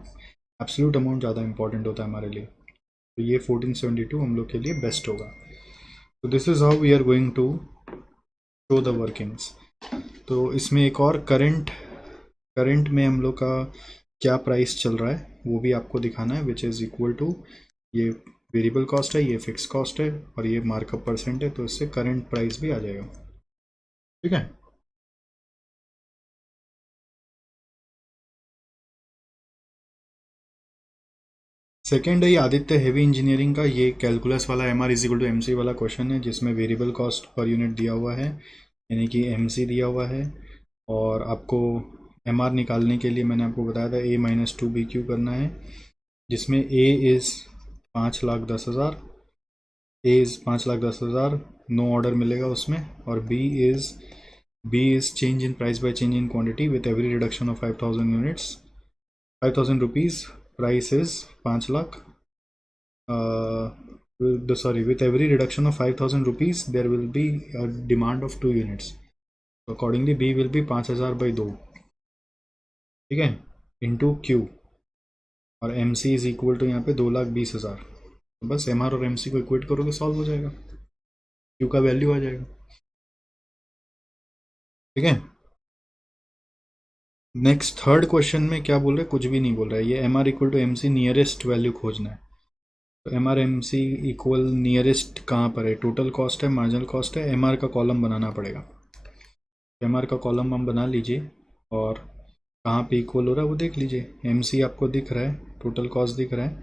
एब्सोल्यूट अमाउंट ज़्यादा इंपॉर्टेंट होता है हमारे लिए। तो ये 1472 हम लोग के लिए बेस्ट होगा। तो this is how we are going to show the workings. तो इसमें एक और करंट में हम लोग का क्या प्राइस चल रहा है वो भी आपको दिखाना है, विच इज़ इक्वल टू, ये वेरिएबल कॉस्ट है, ये फिक्स कॉस्ट है, और ये मार्कअप परसेंट है, तो इससे करंट प्राइस भी आ जाएगा। ठीक है। सेकेंड है ये आदित्य हेवी इंजीनियरिंग का, ये कैलकुलस वाला M R is equal to M C वाला क्वेश्चन है, जिसमें वेरिएबल कॉस्ट पर यूनिट दिया हुआ है, यानी कि एम सी दिया हुआ है, और आपको एम आर निकालने के लिए मैंने आपको बताया था A-2 करना है, जिसमें A is 5,10,000, A is 5,10,000, no order मिलेगा उसमें, और B is change in price by change in quantity with every reduction of 5,000 units, 5,000 rupees, price is 5 lakh. Sorry, with every reduction of 5,000 rupees there will be a demand of 2 units, so accordingly B will be 5,000 by 2, ठीक है, into Q, और M C is equal to यहाँ पे 2,20,000। तो बस M R और M C को equate करोगे, सॉल्व हो जाएगा, Q का वैल्यू आ जाएगा। ठीक है। नेक्स्ट थर्ड क्वेश्चन में क्या बोल रहे हैं, कुछ भी नहीं बोल रहा है, ये M R equal to M C nearest value खोजना है। तो M R M C equal nearest कहाँ पर है, टोटल कॉस्ट है, मार्जिनल कॉस्ट है, एम आर का कॉलम बनाना पड़ेगा। एम आर का कॉलम हम बना लीजिए, और कहाँ पे इक्वल हो रहा है वो देख लीजिए। एम सी आपको दिख रहा है, टोटल कॉस्ट दिख रहा है,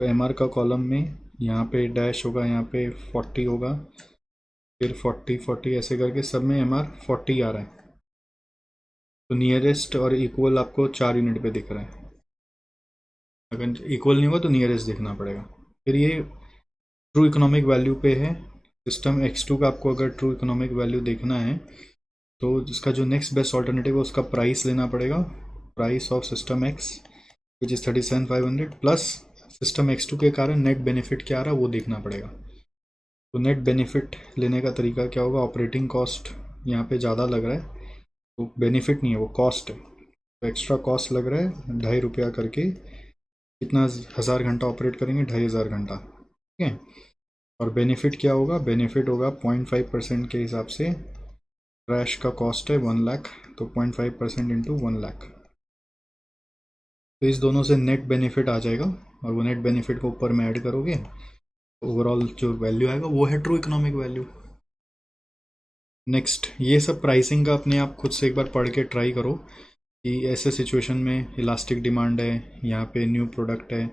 तो एम आर का कॉलम में यहाँ पे डैश होगा, यहाँ पे 40 होगा, फिर 40 ऐसे करके सब में एम आर 40 आ रहा है। तो नियरेस्ट और इक्वल आपको 4 यूनिट पे दिख रहा है, अगर इक्वल नहीं होगा तो नियरेस्ट देखना पड़ेगा। फिर ये ट्रू इकोनॉमिक वैल्यू पे है, सिस्टम X2 का आपको अगर ट्रू इकोनॉमिक वैल्यू देखना है तो इसका जो नेक्स्ट बेस्ट ऑल्टरनेटिव है उसका प्राइस लेना पड़ेगा, price of system X which is 37,500 plus system X2 के कारण नेट बेनिफिट क्या आ रहा है वो देखना पड़ेगा। तो नेट बेनिफिट लेने का तरीका क्या होगा, ऑपरेटिंग कॉस्ट यहाँ पे ज़्यादा लग रहा है, तो बेनिफिट नहीं है वो कॉस्ट है, तो एक्स्ट्रा कॉस्ट लग रहा है ₹2.5 करके, कितना 1,000 घंटा ऑपरेट करेंगे, 2,500 घंटा। ठीक है। और बेनिफिट क्या होगा, बेनिफिट होगा 0.5% के हिसाब से, ट्रैश का कॉस्ट है 1 लाख, तो 0.5% इंटू 1 लाख, तो इस दोनों से नेट बेनिफिट आ जाएगा, और वो नेट बेनिफिट को ऊपर में ऐड करोगे, ओवरऑल जो वैल्यू आएगा वो है ट्रू इकोनॉमिक वैल्यू। नेक्स्ट, ये सब प्राइसिंग का अपने आप खुद से एक बार पढ़ के ट्राई करो, कि ऐसे सिचुएशन में इलास्टिक डिमांड है, यहाँ पे न्यू प्रोडक्ट है,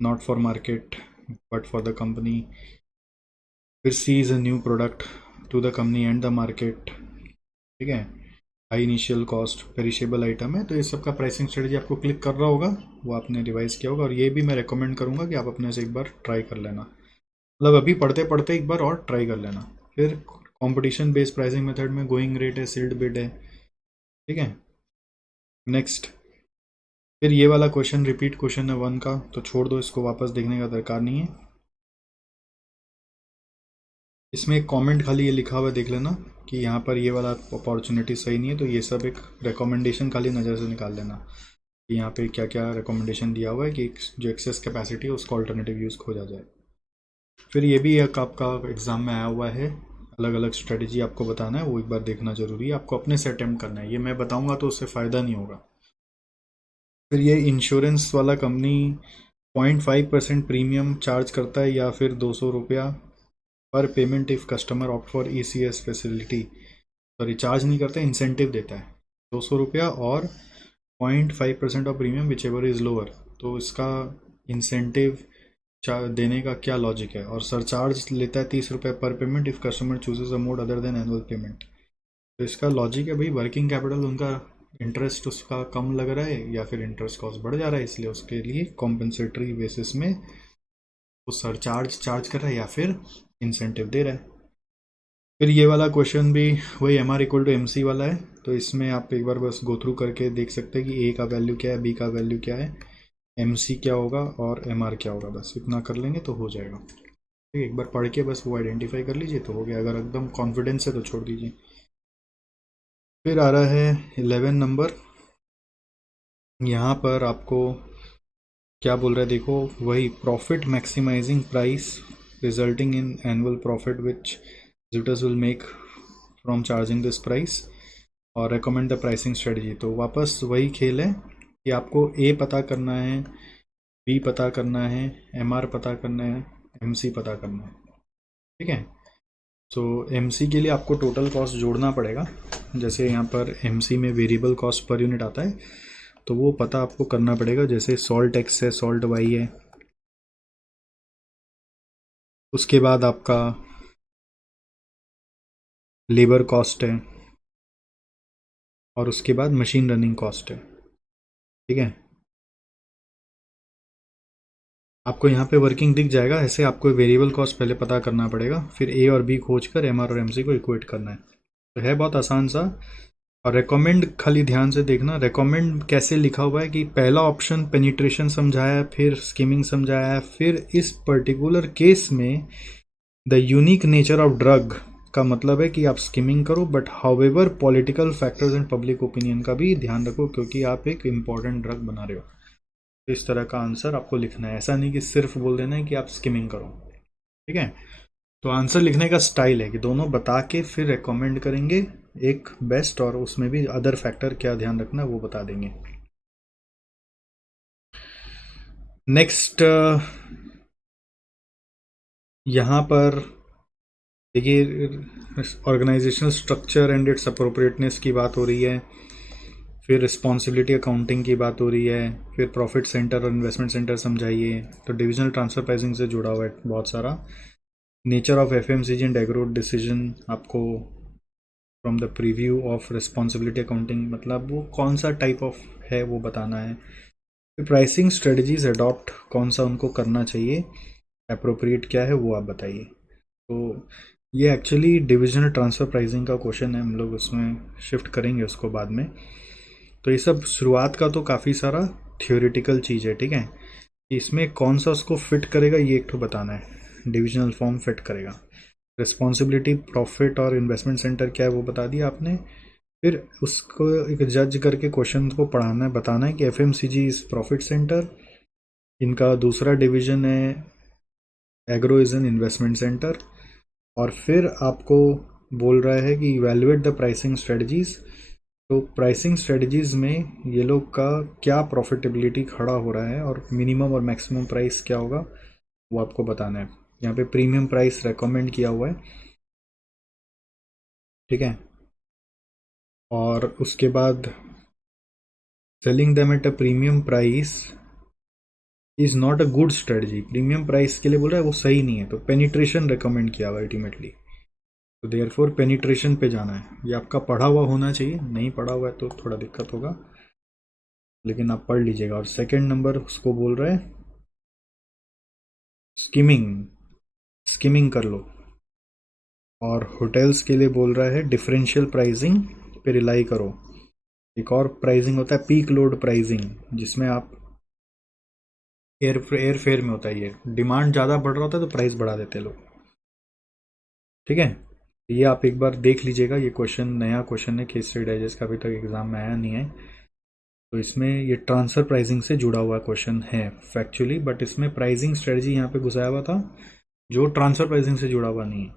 not for market but for the company, फिर C is a new product to the company and the market, ठीक है। High initial cost, perishable item है, तो ये सब का प्राइसिंग स्ट्रेटजी आपको क्लिक कर रहा होगा, वो आपने रिवाइज किया होगा। और ये भी मैं रेकमेंड करूँगा कि आप अपने से एक बार ट्राई कर लेना, मतलब अभी पढ़ते पढ़ते एक बार और ट्राई कर लेना। फिर कंपटीशन बेस्ड प्राइसिंग मेथड में गोइंग रेट है, सील्ड बिड है, ठीक है। नेक्स्ट, फिर ये वाला क्वेश्चन रिपीट क्वेश्चन है 1 का, तो छोड़ दो इसको, वापस देखने का दरकार नहीं है। इसमें एक कमेंट खाली ये लिखा हुआ है, देख लेना कि यहाँ पर ये वाला अपॉर्चुनिटी सही नहीं है, तो ये सब एक रिकमेंडेशन खाली नज़र से निकाल लेना कि यहाँ पे क्या क्या रिकमेंडेशन दिया हुआ है कि जो एक्सेस कैपेसिटी है उसका ऑल्टरनेटिव यूज़ खोजा जाए। फिर ये भी एक आपका एग्ज़ाम में आया हुआ है, अलग अलग स्ट्रेटजी आपको बताना है, वो एक बार देखना जरूरी है, आपको अपने से अटेम्प्ट करना है, ये मैं बताऊंगा तो उससे फ़ायदा नहीं होगा। फिर ये इंश्योरेंस वाला कंपनी 0.5% प्रीमियम चार्ज करता है या फिर 200 रुपया पर payment if customer opt for ECS facility, sorry charge नहीं करता, इंसेंटिव देता है 200 रुपया और 0.5% of premium which ever is lower. तो इसका इंसेंटिव देने का क्या लॉजिक है, और सरचार्ज लेता है 30 रुपये पर payment if customer chooses a mode other than annual payment. तो इसका लॉजिक है भाई, वर्किंग कैपिटल उनका इंटरेस्ट उसका कम लग रहा है या फिर इंटरेस्ट कॉस्ट बढ़ जा रहा है, इसलिए उसके लिए कॉम्पनसेटरी बेसिस में वो सरचार्ज चार्ज कर रहा है या फिर इंसेंटिव दे रहा है। फिर ये वाला क्वेश्चन भी वही MR=MC वाला है, तो इसमें आप एक बार बस गो थ्रू करके देख सकते हैं कि A का वैल्यू क्या है, B का वैल्यू क्या है, MC क्या होगा और MR क्या होगा, बस इतना कर लेंगे तो हो जाएगा। ठीक है, एक बार पढ़ के बस वो आइडेंटिफाई कर लीजिए तो हो गया, अगर एकदम कॉन्फिडेंस है तो छोड़ दीजिए। फिर आ रहा है 11 नंबर, यहाँ पर आपको क्या बोल रहा है देखो, वही profit maximising price resulting in annual profit which visitors will make from charging this price और रिकमेंड द प्राइसिंग स्ट्रेटजी। तो वापस वही खेल है कि आपको A पता करना है, B पता करना है, MR पता करना है, MC पता करना है, ठीक है। तो MC के लिए आपको टोटल कॉस्ट जोड़ना पड़ेगा, जैसे यहाँ पर MC में वेरिएबल कॉस्ट पर यूनिट आता है, तो वो पता आपको करना पड़ेगा, जैसे सॉल्ट X है, सॉल्ट Y है, उसके बाद आपका लेबर कॉस्ट है और उसके बाद मशीन रनिंग कॉस्ट है, ठीक है। आपको यहाँ पे वर्किंग दिख जाएगा, ऐसे आपको वेरिएबल कॉस्ट पहले पता करना पड़ेगा, फिर A और B खोज कर MR और MC को इक्वेट करना है, तो है बहुत आसान सा। और रेकमेंड खाली ध्यान से देखना, रेकमेंड कैसे लिखा हुआ है कि पहला ऑप्शन पेनिट्रेशन समझाया है, फिर स्कीमिंग समझाया है, फिर इस पर्टिकुलर केस में the unique nature of drug का मतलब है कि आप स्कीमिंग करो, but however political factors and public opinion का भी ध्यान रखो, क्योंकि आप एक इम्पॉर्टेंट ड्रग बना रहे हो। तो इस तरह का आंसर आपको लिखना है, ऐसा नहीं कि सिर्फ बोल देना है कि आप स्कीमिंग करो, ठीक है। तो आंसर लिखने का स्टाइल है कि दोनों बता के फिर रेकमेंड करेंगे एक बेस्ट, और उसमें भी अदर फैक्टर क्या ध्यान रखना है वो बता देंगे। नेक्स्ट, यहाँ पर देखिए organisational structure and its appropriateness की बात हो रही है, फिर रिस्पॉन्सिबिलिटी अकाउंटिंग की बात हो रही है, फिर प्रॉफिट सेंटर और इन्वेस्टमेंट सेंटर समझाइए, तो डिविजनल ट्रांसफर प्राइसिंग से जुड़ा हुआ है बहुत सारा। Nature of FMCG and agro decision आपको from the preview of responsibility accounting, मतलब वो कौन सा टाइप ऑफ है वो बताना है। फिर प्राइसिंग स्ट्रेटजीज अडॉप्ट कौन सा उनको करना चाहिए, अप्रोप्रिएट क्या है वो आप बताइए। तो ये एक्चुअली डिविजनल ट्रांसफ़र प्राइसिंग का क्वेश्चन है, हम लोग उसमें शिफ्ट करेंगे उसको बाद में। तो ये सब शुरुआत का तो काफ़ी सारा थियोरेटिकल चीज़ है, ठीक है। इसमें कौन सा उसको फिट करेगा ये एक तो बताना है, डिविजनल फॉर्म फिट करेगा। रिस्पॉन्सिबिलिटी, प्रॉफिट और इन्वेस्टमेंट सेंटर क्या है वो बता दिया आपने। फिर उसको एक जज करके क्वेश्चन को पढ़ाना है, बताना है कि FMCG इज़ प्रॉफिट सेंटर, इनका दूसरा डिवीजन है agro is an investment centre, और फिर आपको बोल रहा है कि इवेलुएट द प्राइसिंग स्ट्रेटजीज। तो प्राइसिंग स्ट्रेटजीज में ये लोग का क्या प्रॉफिटेबिलिटी खड़ा हो रहा है और मिनिमम और मैक्सिमम प्राइस क्या होगा वो आपको बताना है। यहाँ पे प्रीमियम प्राइस रेकमेंड किया हुआ है, ठीक है। और उसके बाद selling them at a premium price is not a good strategy. Premium price के लिए बोल रहा है वो सही नहीं है, तो पेनिट्रेशन रिकमेंड किया हुआ अल्टीमेटली। तो देयरफॉर पेनिट्रेशन पे जाना है। ये आपका पढ़ा हुआ होना चाहिए, नहीं पढ़ा हुआ है तो थोड़ा दिक्कत होगा, लेकिन आप पढ़ लीजिएगा। और सेकंड नंबर उसको बोल रहे हैं स्किमिंग, स्किमिंग कर लो। और होटल्स के लिए बोल रहा है डिफरेंशियल प्राइसिंग पे रिलाई करो। एक और प्राइसिंग होता है पीक लोड प्राइसिंग, जिसमें आप एयर फेयर में होता है, ये डिमांड ज़्यादा बढ़ रहा होता है तो प्राइस बढ़ा देते हैं लोग। ठीक है, ये आप एक बार देख लीजिएगा। ये क्वेश्चन नया क्वेश्चन है केस स्टडी डाइजेस्ट का, अभी तक एग्जाम में आया नहीं है। तो इसमें ये ट्रांसफर प्राइसिंग से जुड़ा हुआ क्वेश्चन है फैक्चुअली, बट इसमें प्राइसिंग स्ट्रेटजी यहाँ पे घुसाया हुआ था जो ट्रांसफर प्राइसिंग से जुड़ा हुआ नहीं है।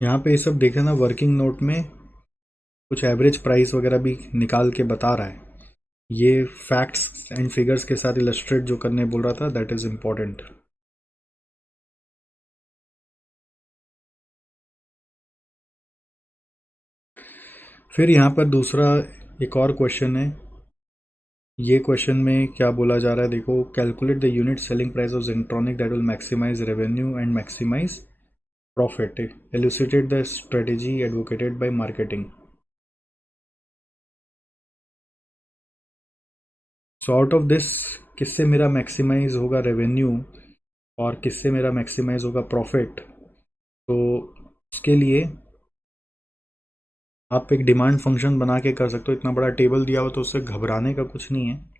यहाँ पे ये सब देखे ना, वर्किंग नोट में कुछ एवरेज प्राइस वगैरह भी निकाल के बता रहा है। ये फैक्ट्स एंड फिगर्स के साथ इलस्ट्रेट जो करने बोल रहा था, दैट इज इम्पॉर्टेंट। फिर यहाँ पर दूसरा एक और क्वेश्चन है। ये क्वेश्चन में क्या बोला जा रहा है देखो, calculate the unit selling price of Gentronic that will maximise revenue and maximise profit, elucidate the strategy advocated by marketing. So out of this किससे मेरा मैक्सिमाइज होगा रेवेन्यू और किससे मेरा मैक्सिमाइज होगा प्रॉफिट, तो उसके लिए आप एक डिमांड फंक्शन बना के कर सकते हो। इतना बड़ा टेबल दिया हुआ तो उससे घबराने का कुछ नहीं है।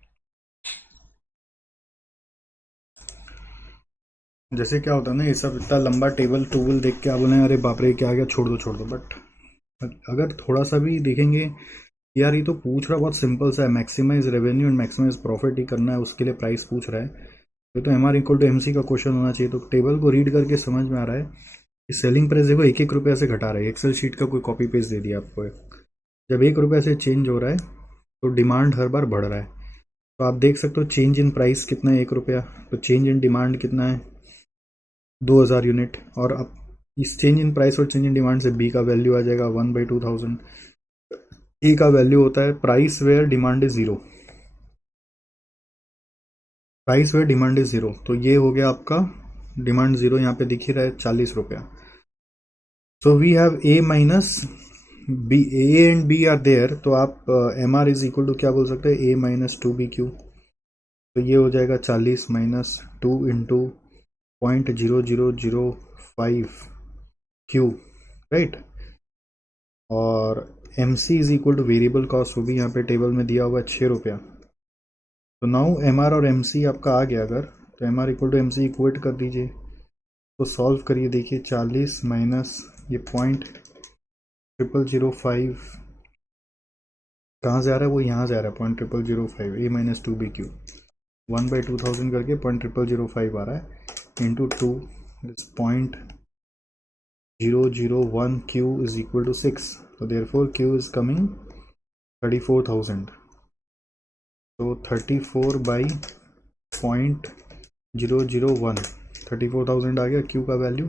जैसे क्या होता है ना, ये सब इतना लंबा टेबल टूबल देख के आप बोले अरे बाप रे क्या आ गया, छोड़ दो, बट अगर थोड़ा सा भी देखेंगे, यार ये तो पूछ रहा बहुत सिंपल सा है, maximise revenue and maximise profit ही करना है, उसके लिए प्राइस पूछ रहा है। ये तो M R equal to M C का क्वेश्चन होना चाहिए। तो टेबल को रीड करके समझ में आ रहा है कि सेलिंग प्राइस देखो एक एक रुपये से घटा रहा है। एक्सेल शीट का कोई कॉपी पेस्ट दे दिया आपको, जब एक रुपये से चेंज हो रहा है तो डिमांड हर बार बढ़ रहा है। तो आप देख सकते हो चेंज इन प्राइस कितना है, 1 रुपया, तो चेंज इन डिमांड कितना है, 2000 यूनिट। और अब इस चेंज इन प्राइस और चेंज इन डिमांड से बी का वैल्यू आ जाएगा 1/2000। ए का वैल्यू होता है price where demand is zero, price where demand is zero. तो ये हो गया आपका डिमांड जीरो, यहाँ पे दिख ही रहा है 40 रुपया। So we have a minus B, A and B are there, तो आप M R is equal to क्या बोल सकते हैं, A-2BQ। तो ये हो जाएगा 40-2 × 0.0005 Q, राइट। और M C is equal to variable cost, वो भी यहाँ पे टेबल में दिया हुआ है 6 रुपया। तो नाउ एम आर और एम सी आपका आ गया अगर, तो M R equal to M C equate कर दीजिए। तो सॉल्व करिए, देखिए 40 माइनस ये 0.0005 कहाँ से आ रहा है, वो यहाँ से आ रहा है 0.0005, A-2BQ 1/2000 करके 0.0005 आ रहा है, into 2 is 0.001 Q is equal to 6। तो देयरफॉर Q इज कमिंग 34,000। तो 34/0.001, 34,000 आ गया Q का वैल्यू।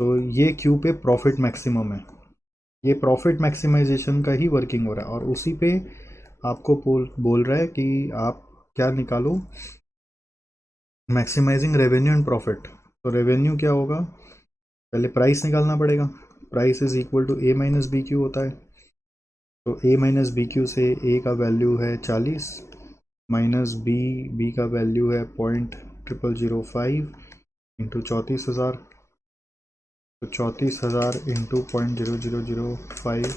तो ये Q पे प्रॉफिट मैक्सिमम है, ये प्रॉफिट मैक्सिमाइजेशन का ही वर्किंग हो रहा है। और उसी पे आपको बोल रहा है कि आप क्या निकालो, मैक्सिमाइजिंग रेवेन्यू एंड प्रॉफिट। तो रेवेन्यू क्या होगा, पहले प्राइस निकालना पड़ेगा, price is equal to A-BQ होता है। तो A-BQ से A का वैल्यू है 40 माइनस बी का वैल्यू है 0.0005 इंटू 34,000। तो 34,000 इंटू 0.0005,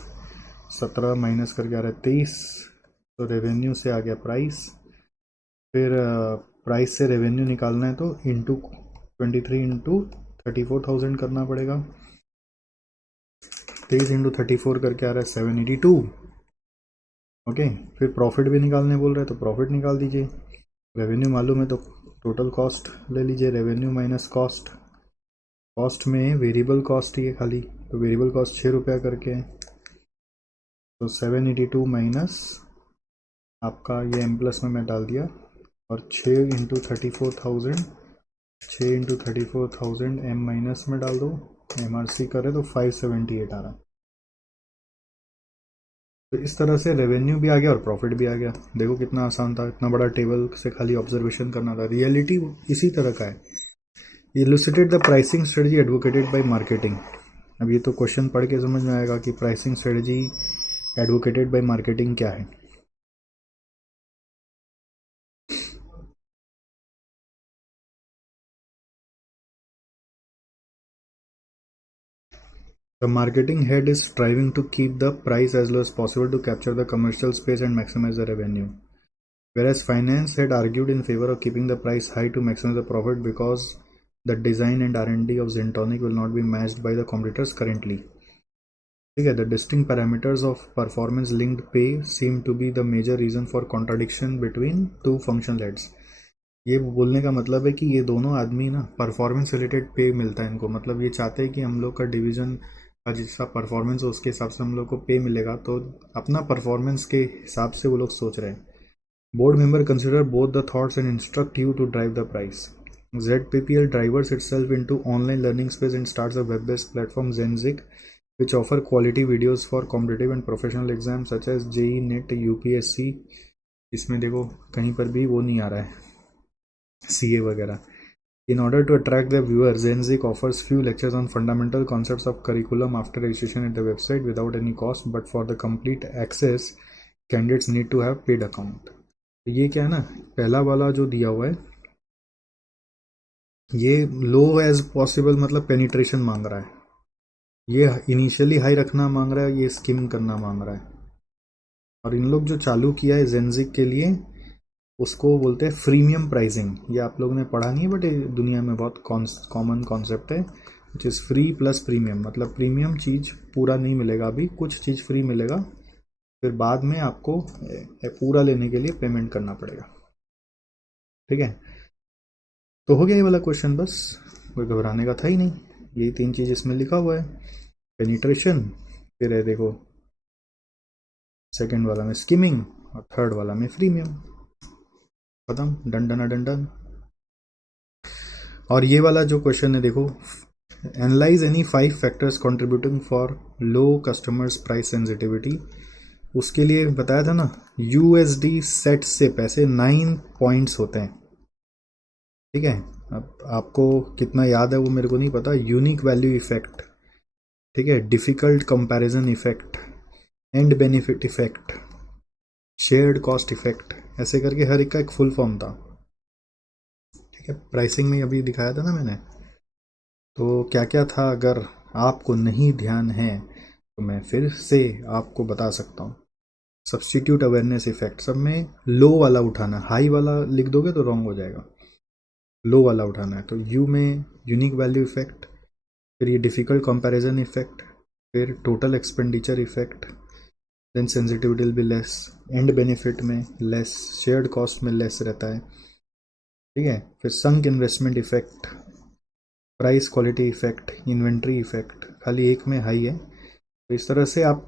17 माइनस करके आ रहा है 23। तो रेवेन्यू से आ गया प्राइस, फिर प्राइस से रेवेन्यू निकालना है तो इंटू 23 इंटू 34,000 करना पड़ेगा। 23 इंटू 34 करके आ रहा है 782। ओके, फिर प्रॉफिट भी निकालने बोल रहे हैं तो प्रॉफिट निकाल दीजिए। रेवेन्यू मालूम है तो टोटल कॉस्ट ले लीजिए, रेवेन्यू माइनस कॉस्ट। कॉस्ट में वेरिएबल कॉस्ट ही है खाली, तो वेरिएबल कॉस्ट 6 रुपया करके है। तो 782 माइनस आपका ये एम प्लस में मैं डाल दिया, और 6 इंटू 34,000 6 इंटू 34,000 एम माइनस में डाल दो, MRC करे तो 578 आ रहा। तो इस तरह से रेवेन्यू भी आ गया और प्रॉफिट भी आ गया। देखो कितना आसान था, इतना बड़ा टेबल से खाली ऑब्जर्वेशन करना था। रियलिटी इसी तरह का है। Elucidate the pricing strategy advocated by marketing. अब ये तो क्वेश्चन पढ़ के समझ में आएगा कि pricing strategy advocated by marketing क्या है। The marketing head is striving to keep the price as low as possible to capture the commercial space and maximize the revenue. Whereas finance had argued in favor of keeping the price high to maximize the profit because the design and R&D of Zentonic will not be matched by the competitors currently. ठीक है, the distinct parameters of performance linked pay seem to be the major reason for contradiction between two functional heads. ये बोलने का मतलब है कि ये दोनों आदमी ना परफॉर्मेंस रिलेटेड पे मिलता है इनको, मतलब ये चाहते हैं कि हम लोग का डिवीजन का जिसका परफॉर्मेंस हो उसके हिसाब से हम लोग को पे मिलेगा, तो अपना परफॉर्मेंस के हिसाब से वो लोग सोच रहे हैं। Board member consider both the thoughts and instruct you to drive the price. ZPPL drivers itself into online learning space and starts a web-based platform Zenzik, which offer quality videos for competitive and professional exams such as JEE, NET, UPSC. इसमें देखो कहीं पर भी वो नहीं आ रहा है CA वगैरह. In order to attract the viewers, Zenzik offers few lectures on fundamental concepts of curriculum after registration at the website without any cost, but for the complete access, candidates need to have paid account. ये क्या है ना, पहला वाला जो दिया हुआ है ये लो एज पॉसिबल मतलब पेनिट्रेशन मांग रहा है, ये इनिशियली हाई रखना मांग रहा है, ये स्किम करना मांग रहा है। और इन लोग जो चालू किया है जेंजिक के लिए उसको बोलते हैं फ्रीमियम प्राइसिंग। ये आप लोगों ने पढ़ा नहीं है बट दुनिया में बहुत कॉमन कॉन्सेप्ट है, which is free plus premium. मतलब प्रीमियम चीज़ पूरा नहीं मिलेगा, अभी कुछ चीज़ फ्री मिलेगा, फिर बाद में आपको पूरा लेने के लिए पेमेंट करना पड़ेगा। ठीक है, तो हो गया ये वाला क्वेश्चन, बस कोई घबराने का था ही नहीं। यही 3 चीज़ इसमें लिखा हुआ है, पेनिट्रेशन, फिर है देखो सेकंड वाला में स्किमिंग और थर्ड वाला में फ्रीमियम। खत्म, डन डन डन डन। और ये वाला जो क्वेश्चन है देखो, analyse any 5 factors contributing for low customers price sensitivity. उसके लिए बताया था ना, USD सेट से पैसे 9 पॉइंट्स होते हैं। ठीक है, अब आपको कितना याद है वो मेरे को नहीं पता। यूनिक वैल्यू इफेक्ट, ठीक है, difficult comparison effect, and benefit effect, shared cost effect, ऐसे करके हर एक का एक फुल फॉर्म था। ठीक है, प्राइसिंग में अभी दिखाया था ना मैंने, तो क्या क्या था अगर आपको नहीं ध्यान है तो मैं फिर से आपको बता सकता हूँ। सब्सटीट्यूट अवेयरनेस इफेक्ट, सब में लो वाला उठाना, हाई वाला लिख दोगे तो रॉन्ग हो जाएगा, लो वाला उठाना है। तो यू में यूनिक वैल्यू इफेक्ट, फिर ये डिफिकल्ट कंपैरिजन इफेक्ट, फिर total expenditure effect, then sensitivity will be less, and benefit में लेस, शेयर्ड कॉस्ट में लेस रहता है। ठीक है, फिर sunk investment effect, price quality effect, inventory effect, खाली एक में हाई है। तो इस तरह से आप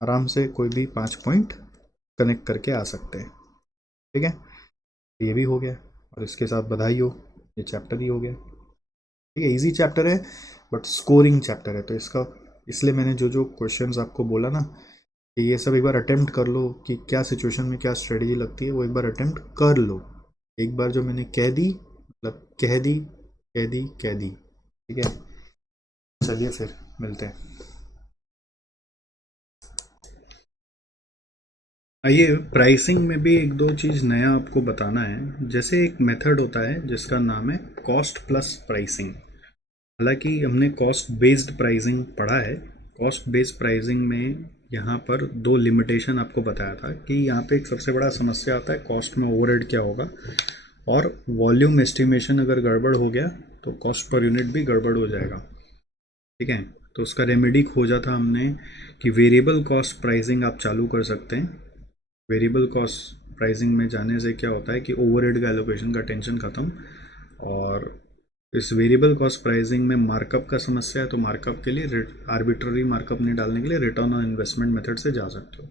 आराम से कोई भी 5 पॉइंट कनेक्ट करके आ सकते हैं। ठीक है, ये भी हो गया और इसके साथ बधाई हो, ये चैप्टर ही हो गया। ठीक है, इजी चैप्टर है बट स्कोरिंग चैप्टर है, तो इसका इसलिए मैंने जो जो क्वेश्चंस आपको बोला ना कि ये सब एक बार अटेम्प्ट कर लो कि क्या सिचुएशन में क्या स्ट्रेटजी लगती है, वो एक बार अटेम्प्ट कर लो। एक बार जो मैंने कह दी मतलब कह दी कह दी कह दी। ठीक है, चलिए फिर मिलते हैं। आइए, प्राइसिंग में भी एक दो चीज़ नया आपको बताना है। जैसे एक मेथड होता है जिसका नाम है कॉस्ट प्लस प्राइसिंग। हालांकि हमने कॉस्ट बेस्ड प्राइसिंग पढ़ा है, कॉस्ट बेस्ड प्राइसिंग में यहाँ पर 2 लिमिटेशन आपको बताया था कि यहाँ पे एक सबसे बड़ा समस्या आता है कॉस्ट में ओवरहेड क्या होगा, और वॉल्यूम एस्टिमेशन अगर गड़बड़ हो गया तो कॉस्ट पर यूनिट भी गड़बड़ हो जाएगा। ठीक है, तो उसका रेमेडी खोजा था हमने कि वेरिएबल कॉस्ट प्राइसिंग आप चालू कर सकते हैं। वेरिएबल कॉस्ट प्राइसिंग में जाने से क्या होता है कि ओवरहेड का एलोकेशन का टेंशन खत्म, और इस वेरिएबल कॉस्ट प्राइसिंग में मार्कअप का समस्या है तो मार्कअप के लिए आर्बिट्ररी मार्कअप नहीं डालने के लिए रिटर्न ऑन इन्वेस्टमेंट मेथड से जा सकते हो।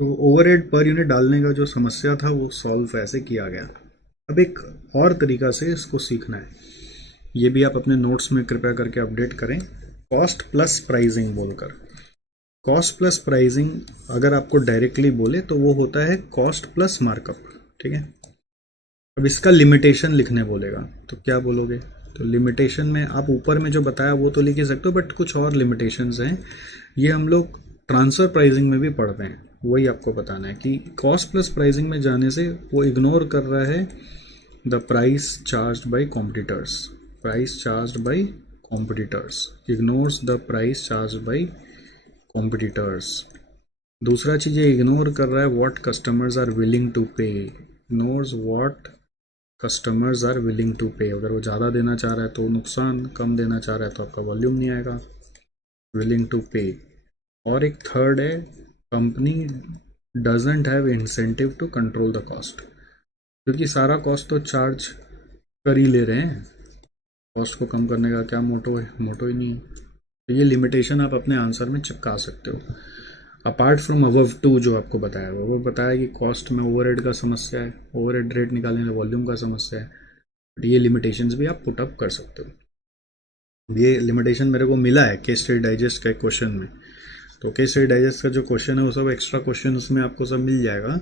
तो ओवरहेड पर यूनिट डालने का जो समस्या था वो सॉल्व ऐसे किया गया। अब एक और तरीका से इसको सीखना है, ये भी आप अपने नोट्स में कृपया करके अपडेट करें, कॉस्ट प्लस प्राइसिंग बोलकर। कॉस्ट प्लस प्राइसिंग अगर आपको डायरेक्टली बोले तो वो होता है कॉस्ट प्लस मार्कअप, ठीक है। अब इसका लिमिटेशन लिखने बोलेगा तो क्या बोलोगे? तो लिमिटेशन में आप ऊपर में जो बताया वो तो लिख ही सकते हो, बट कुछ और लिमिटेशंस हैं, ये हम लोग ट्रांसफर प्राइसिंग में भी पढ़ते हैं, वही आपको बताना है कि कॉस्ट प्लस प्राइसिंग में जाने से वो इग्नोर कर रहा है the price charged by competitors, price charged by competitors, ignores the price charged by competitors. दूसरा चीज़ ये इग्नोर कर रहा है what customers are willing to pay, ignores what customers are willing to pay. अगर वो ज़्यादा देना चाह रहा है तो नुकसान, कम देना चाह रहा है तो आपका वॉल्यूम नहीं आएगा, विलिंग टू पे। और एक थर्ड है company doesn't have incentive to control the cost, क्योंकि सारा कॉस्ट तो चार्ज कर ही ले रहे हैं, कॉस्ट को कम करने का क्या मोटो है? मोटो ही नहीं है। तो ये लिमिटेशन आप अपने आंसर में चिपका सकते हो। अपार्ट फ्रॉम अबव टू जो आपको बताया हुआ, वो बताया कि कॉस्ट में ओवरहेड का समस्या है, ओवरहेड रेट निकालने में वॉल्यूम का समस्या है, बट ये लिमिटेशंस भी आप पुट अप कर सकते हो। ये लिमिटेशन मेरे को मिला है केस स्टडी डाइजेस्ट के क्वेश्चन में, तो केस स्टडी डाइजेस्ट का जो क्वेश्चन है वो सब एक्स्ट्रा क्वेश्चन उसमें आपको सब मिल जाएगा,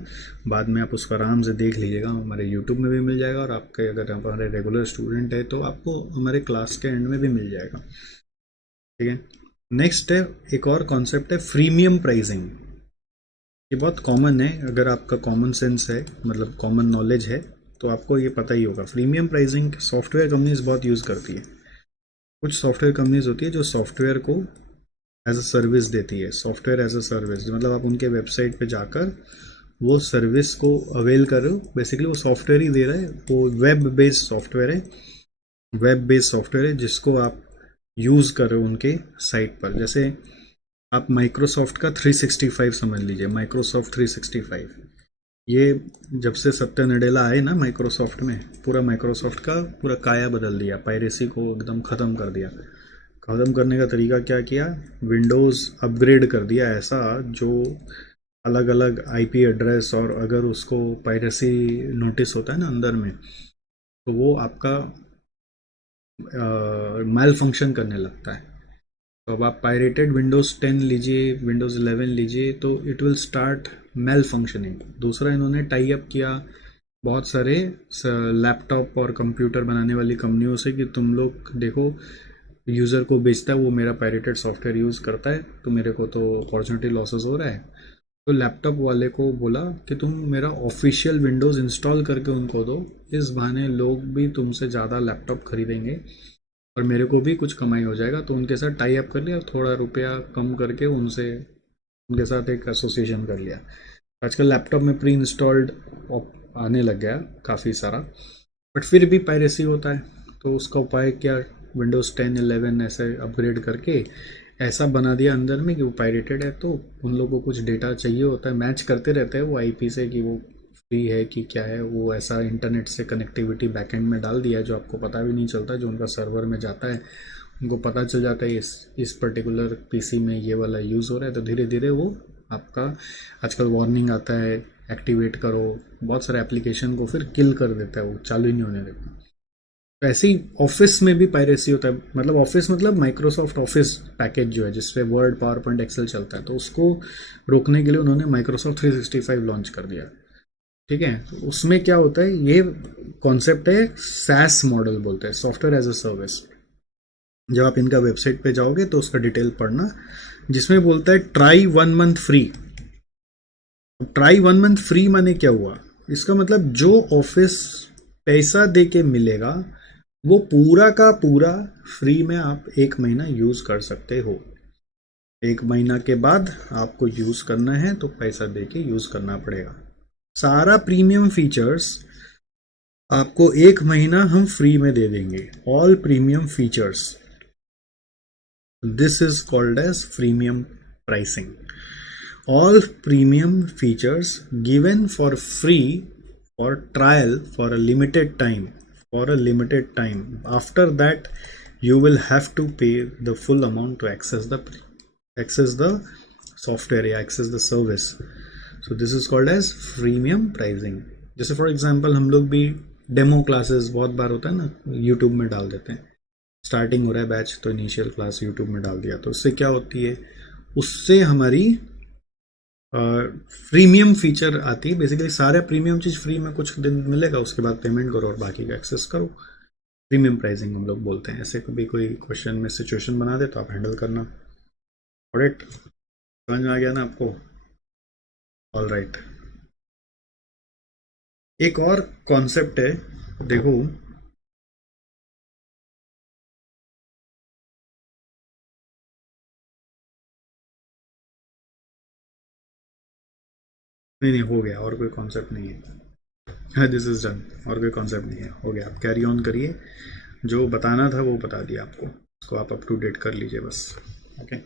बाद में आप उसको आराम से देख लीजिएगा, हमारे यूट्यूब में भी मिल जाएगा, और आपके अगर हमारे रेगुलर स्टूडेंट है तो आपको हमारे क्लास के एंड में भी मिल जाएगा, ठीक है। नेक्स्ट है एक और कॉन्सेप्ट है फ्रीमियम प्राइसिंग। ये बहुत कॉमन है, अगर आपका कॉमन सेंस है, मतलब कॉमन नॉलेज है, तो आपको ये पता ही होगा। फ्रीमियम प्राइसिंग सॉफ्टवेयर कंपनीज बहुत यूज़ करती है। कुछ सॉफ्टवेयर कंपनीज होती है जो सॉफ्टवेयर को एज अ सर्विस देती है, सॉफ्टवेयर एज अ सर्विस, मतलब आप उनके वेबसाइट पे जाकर वो सर्विस को अवेल कर रहे हो, बेसिकली वो सॉफ्टवेयर ही दे रहा है, वो वेब बेस्ड सॉफ्टवेयर है, वेब बेस्ड सॉफ्टवेयर है जिसको आप यूज़ कर रहे हो उनके साइट पर। जैसे आप माइक्रोसॉफ्ट का 365 समझ लीजिए, माइक्रोसॉफ्ट 365, ये जब से सत्या नडेला आए ना माइक्रोसॉफ्ट में, पूरा माइक्रोसॉफ्ट का पूरा काया बदल दिया, पायरेसी को एकदम ख़त्म कर दिया। ख़त्म करने का तरीका क्या किया? विंडोज़ अपग्रेड कर दिया ऐसा जो अलग अलग आईपी एड्रेस, और अगर उसको पायरेसी नोटिस होता है ना अंदर में, तो वो आपका मैल फंक्शन करने लगता है। तो अब आप पायरेटेड विंडोज़ 10 लीजिए, विंडोज़ 11 लीजिए, तो it will start malfunctioning. दूसरा इन्होंने टाई अप किया बहुत सारे लैपटॉप और कंप्यूटर बनाने वाली कंपनियों से कि तुम लोग देखो, यूज़र को बेचता है वो मेरा पायरेटेड सॉफ्टवेयर यूज़ करता है, तो मेरे को तो अपॉर्चुनिटी लॉसेस हो रहा है। तो लैपटॉप वाले को बोला कि तुम मेरा ऑफिशियल विंडोज़ इंस्टॉल करके उनको दो, इस बहाने लोग भी तुमसे ज़्यादा लैपटॉप खरीदेंगे और मेरे को भी कुछ कमाई हो जाएगा। तो उनके साथ टाई अप कर लिया, थोड़ा रुपया कम करके उनसे, उनके साथ एक एसोसिएशन कर लिया। आजकल लैपटॉप में प्री इंस्टॉल्ड आने लग गया काफ़ी सारा, बट फिर भी पायरेसी होता है। तो उसका उपाय क्या? विंडोज़ 10 11 ऐसे अपग्रेड करके ऐसा बना दिया अंदर में कि वो पायरेटेड है, तो उन लोगों को कुछ डेटा चाहिए होता है, मैच करते रहते हैं वो आईपी से कि वो फ्री है कि क्या है, वो ऐसा इंटरनेट से कनेक्टिविटी बैकएंड में डाल दिया है जो आपको पता भी नहीं चलता, जो उनका सर्वर में जाता है उनको पता चल जाता है इस पर्टिकुलर पीसी में ये वाला यूज़ हो रहा है, तो धीरे धीरे वो आपका, आजकल वार्निंग आता है एक्टिवेट करो, बहुत सारे एप्लीकेशन को फिर किल कर देता है, वो चालू ही नहीं होने देता। तो ऐसे ही ऑफिस में भी पायरेसी होता है, मतलब ऑफिस मतलब माइक्रोसॉफ्ट ऑफिस पैकेज जो है जिसपे वर्ड, पावर पॉइंट, एक्सेल चलता है, तो उसको रोकने के लिए उन्होंने माइक्रोसॉफ्ट 365 लॉन्च कर दिया, ठीक है। तो उसमें क्या होता है, ये कॉन्सेप्ट है सैस मॉडल बोलते हैं, सॉफ्टवेयर एज अ सर्विस। जब आप इनका वेबसाइट पे जाओगे तो उसका डिटेल पढ़ना, जिसमें बोलता है try 1 month free. Try 1 month free माने क्या हुआ? इसका मतलब जो ऑफिस पैसा दे के मिलेगा वो पूरा का पूरा फ्री में आप 1 महीना यूज कर सकते हो। 1 महीना के बाद आपको यूज करना है तो पैसा दे के यूज करना पड़ेगा। सारा प्रीमियम फीचर्स आपको 1 महीना हम फ्री में दे देंगे, all premium features. This is called as freemium pricing. All premium features given for free for trial for a limited time. For a limited time. After that, you will have to pay the full amount to access the software, access the service. So this is called as freemium pricing. जैसे for example हम लोग भी demo classes बहुत बार होता है ना, YouTube में डाल देते हैं। स्टार्टिंग हो रहा है बैच तो इनिशियल क्लास यूट्यूब में डाल दिया, तो उससे क्या होती है, उससे हमारी प्रीमियम फीचर आती है। बेसिकली सारे प्रीमियम चीज़ फ्री में कुछ दिन मिलेगा, उसके बाद पेमेंट करो और बाकी का एक्सेस करो। प्रीमियम प्राइसिंग हम लोग बोलते हैं। ऐसे कभी कोई क्वेश्चन में सिचुएशन बना दे तो आप हैंडल करना। ऑलराइट, समझ में आ गया ना आपको? ऑलराइट, एक और कॉन्सेप्ट है, देखो। नहीं नहीं, हो गया, और कोई कॉन्सेप्ट नहीं है। दिस इज डन, और कोई कॉन्सेप्ट नहीं है, हो गया। आप कैरी ऑन करिए, जो बताना था वो बता दिया आपको, उसको आप अप टू डेट कर लीजिए बस। ओके।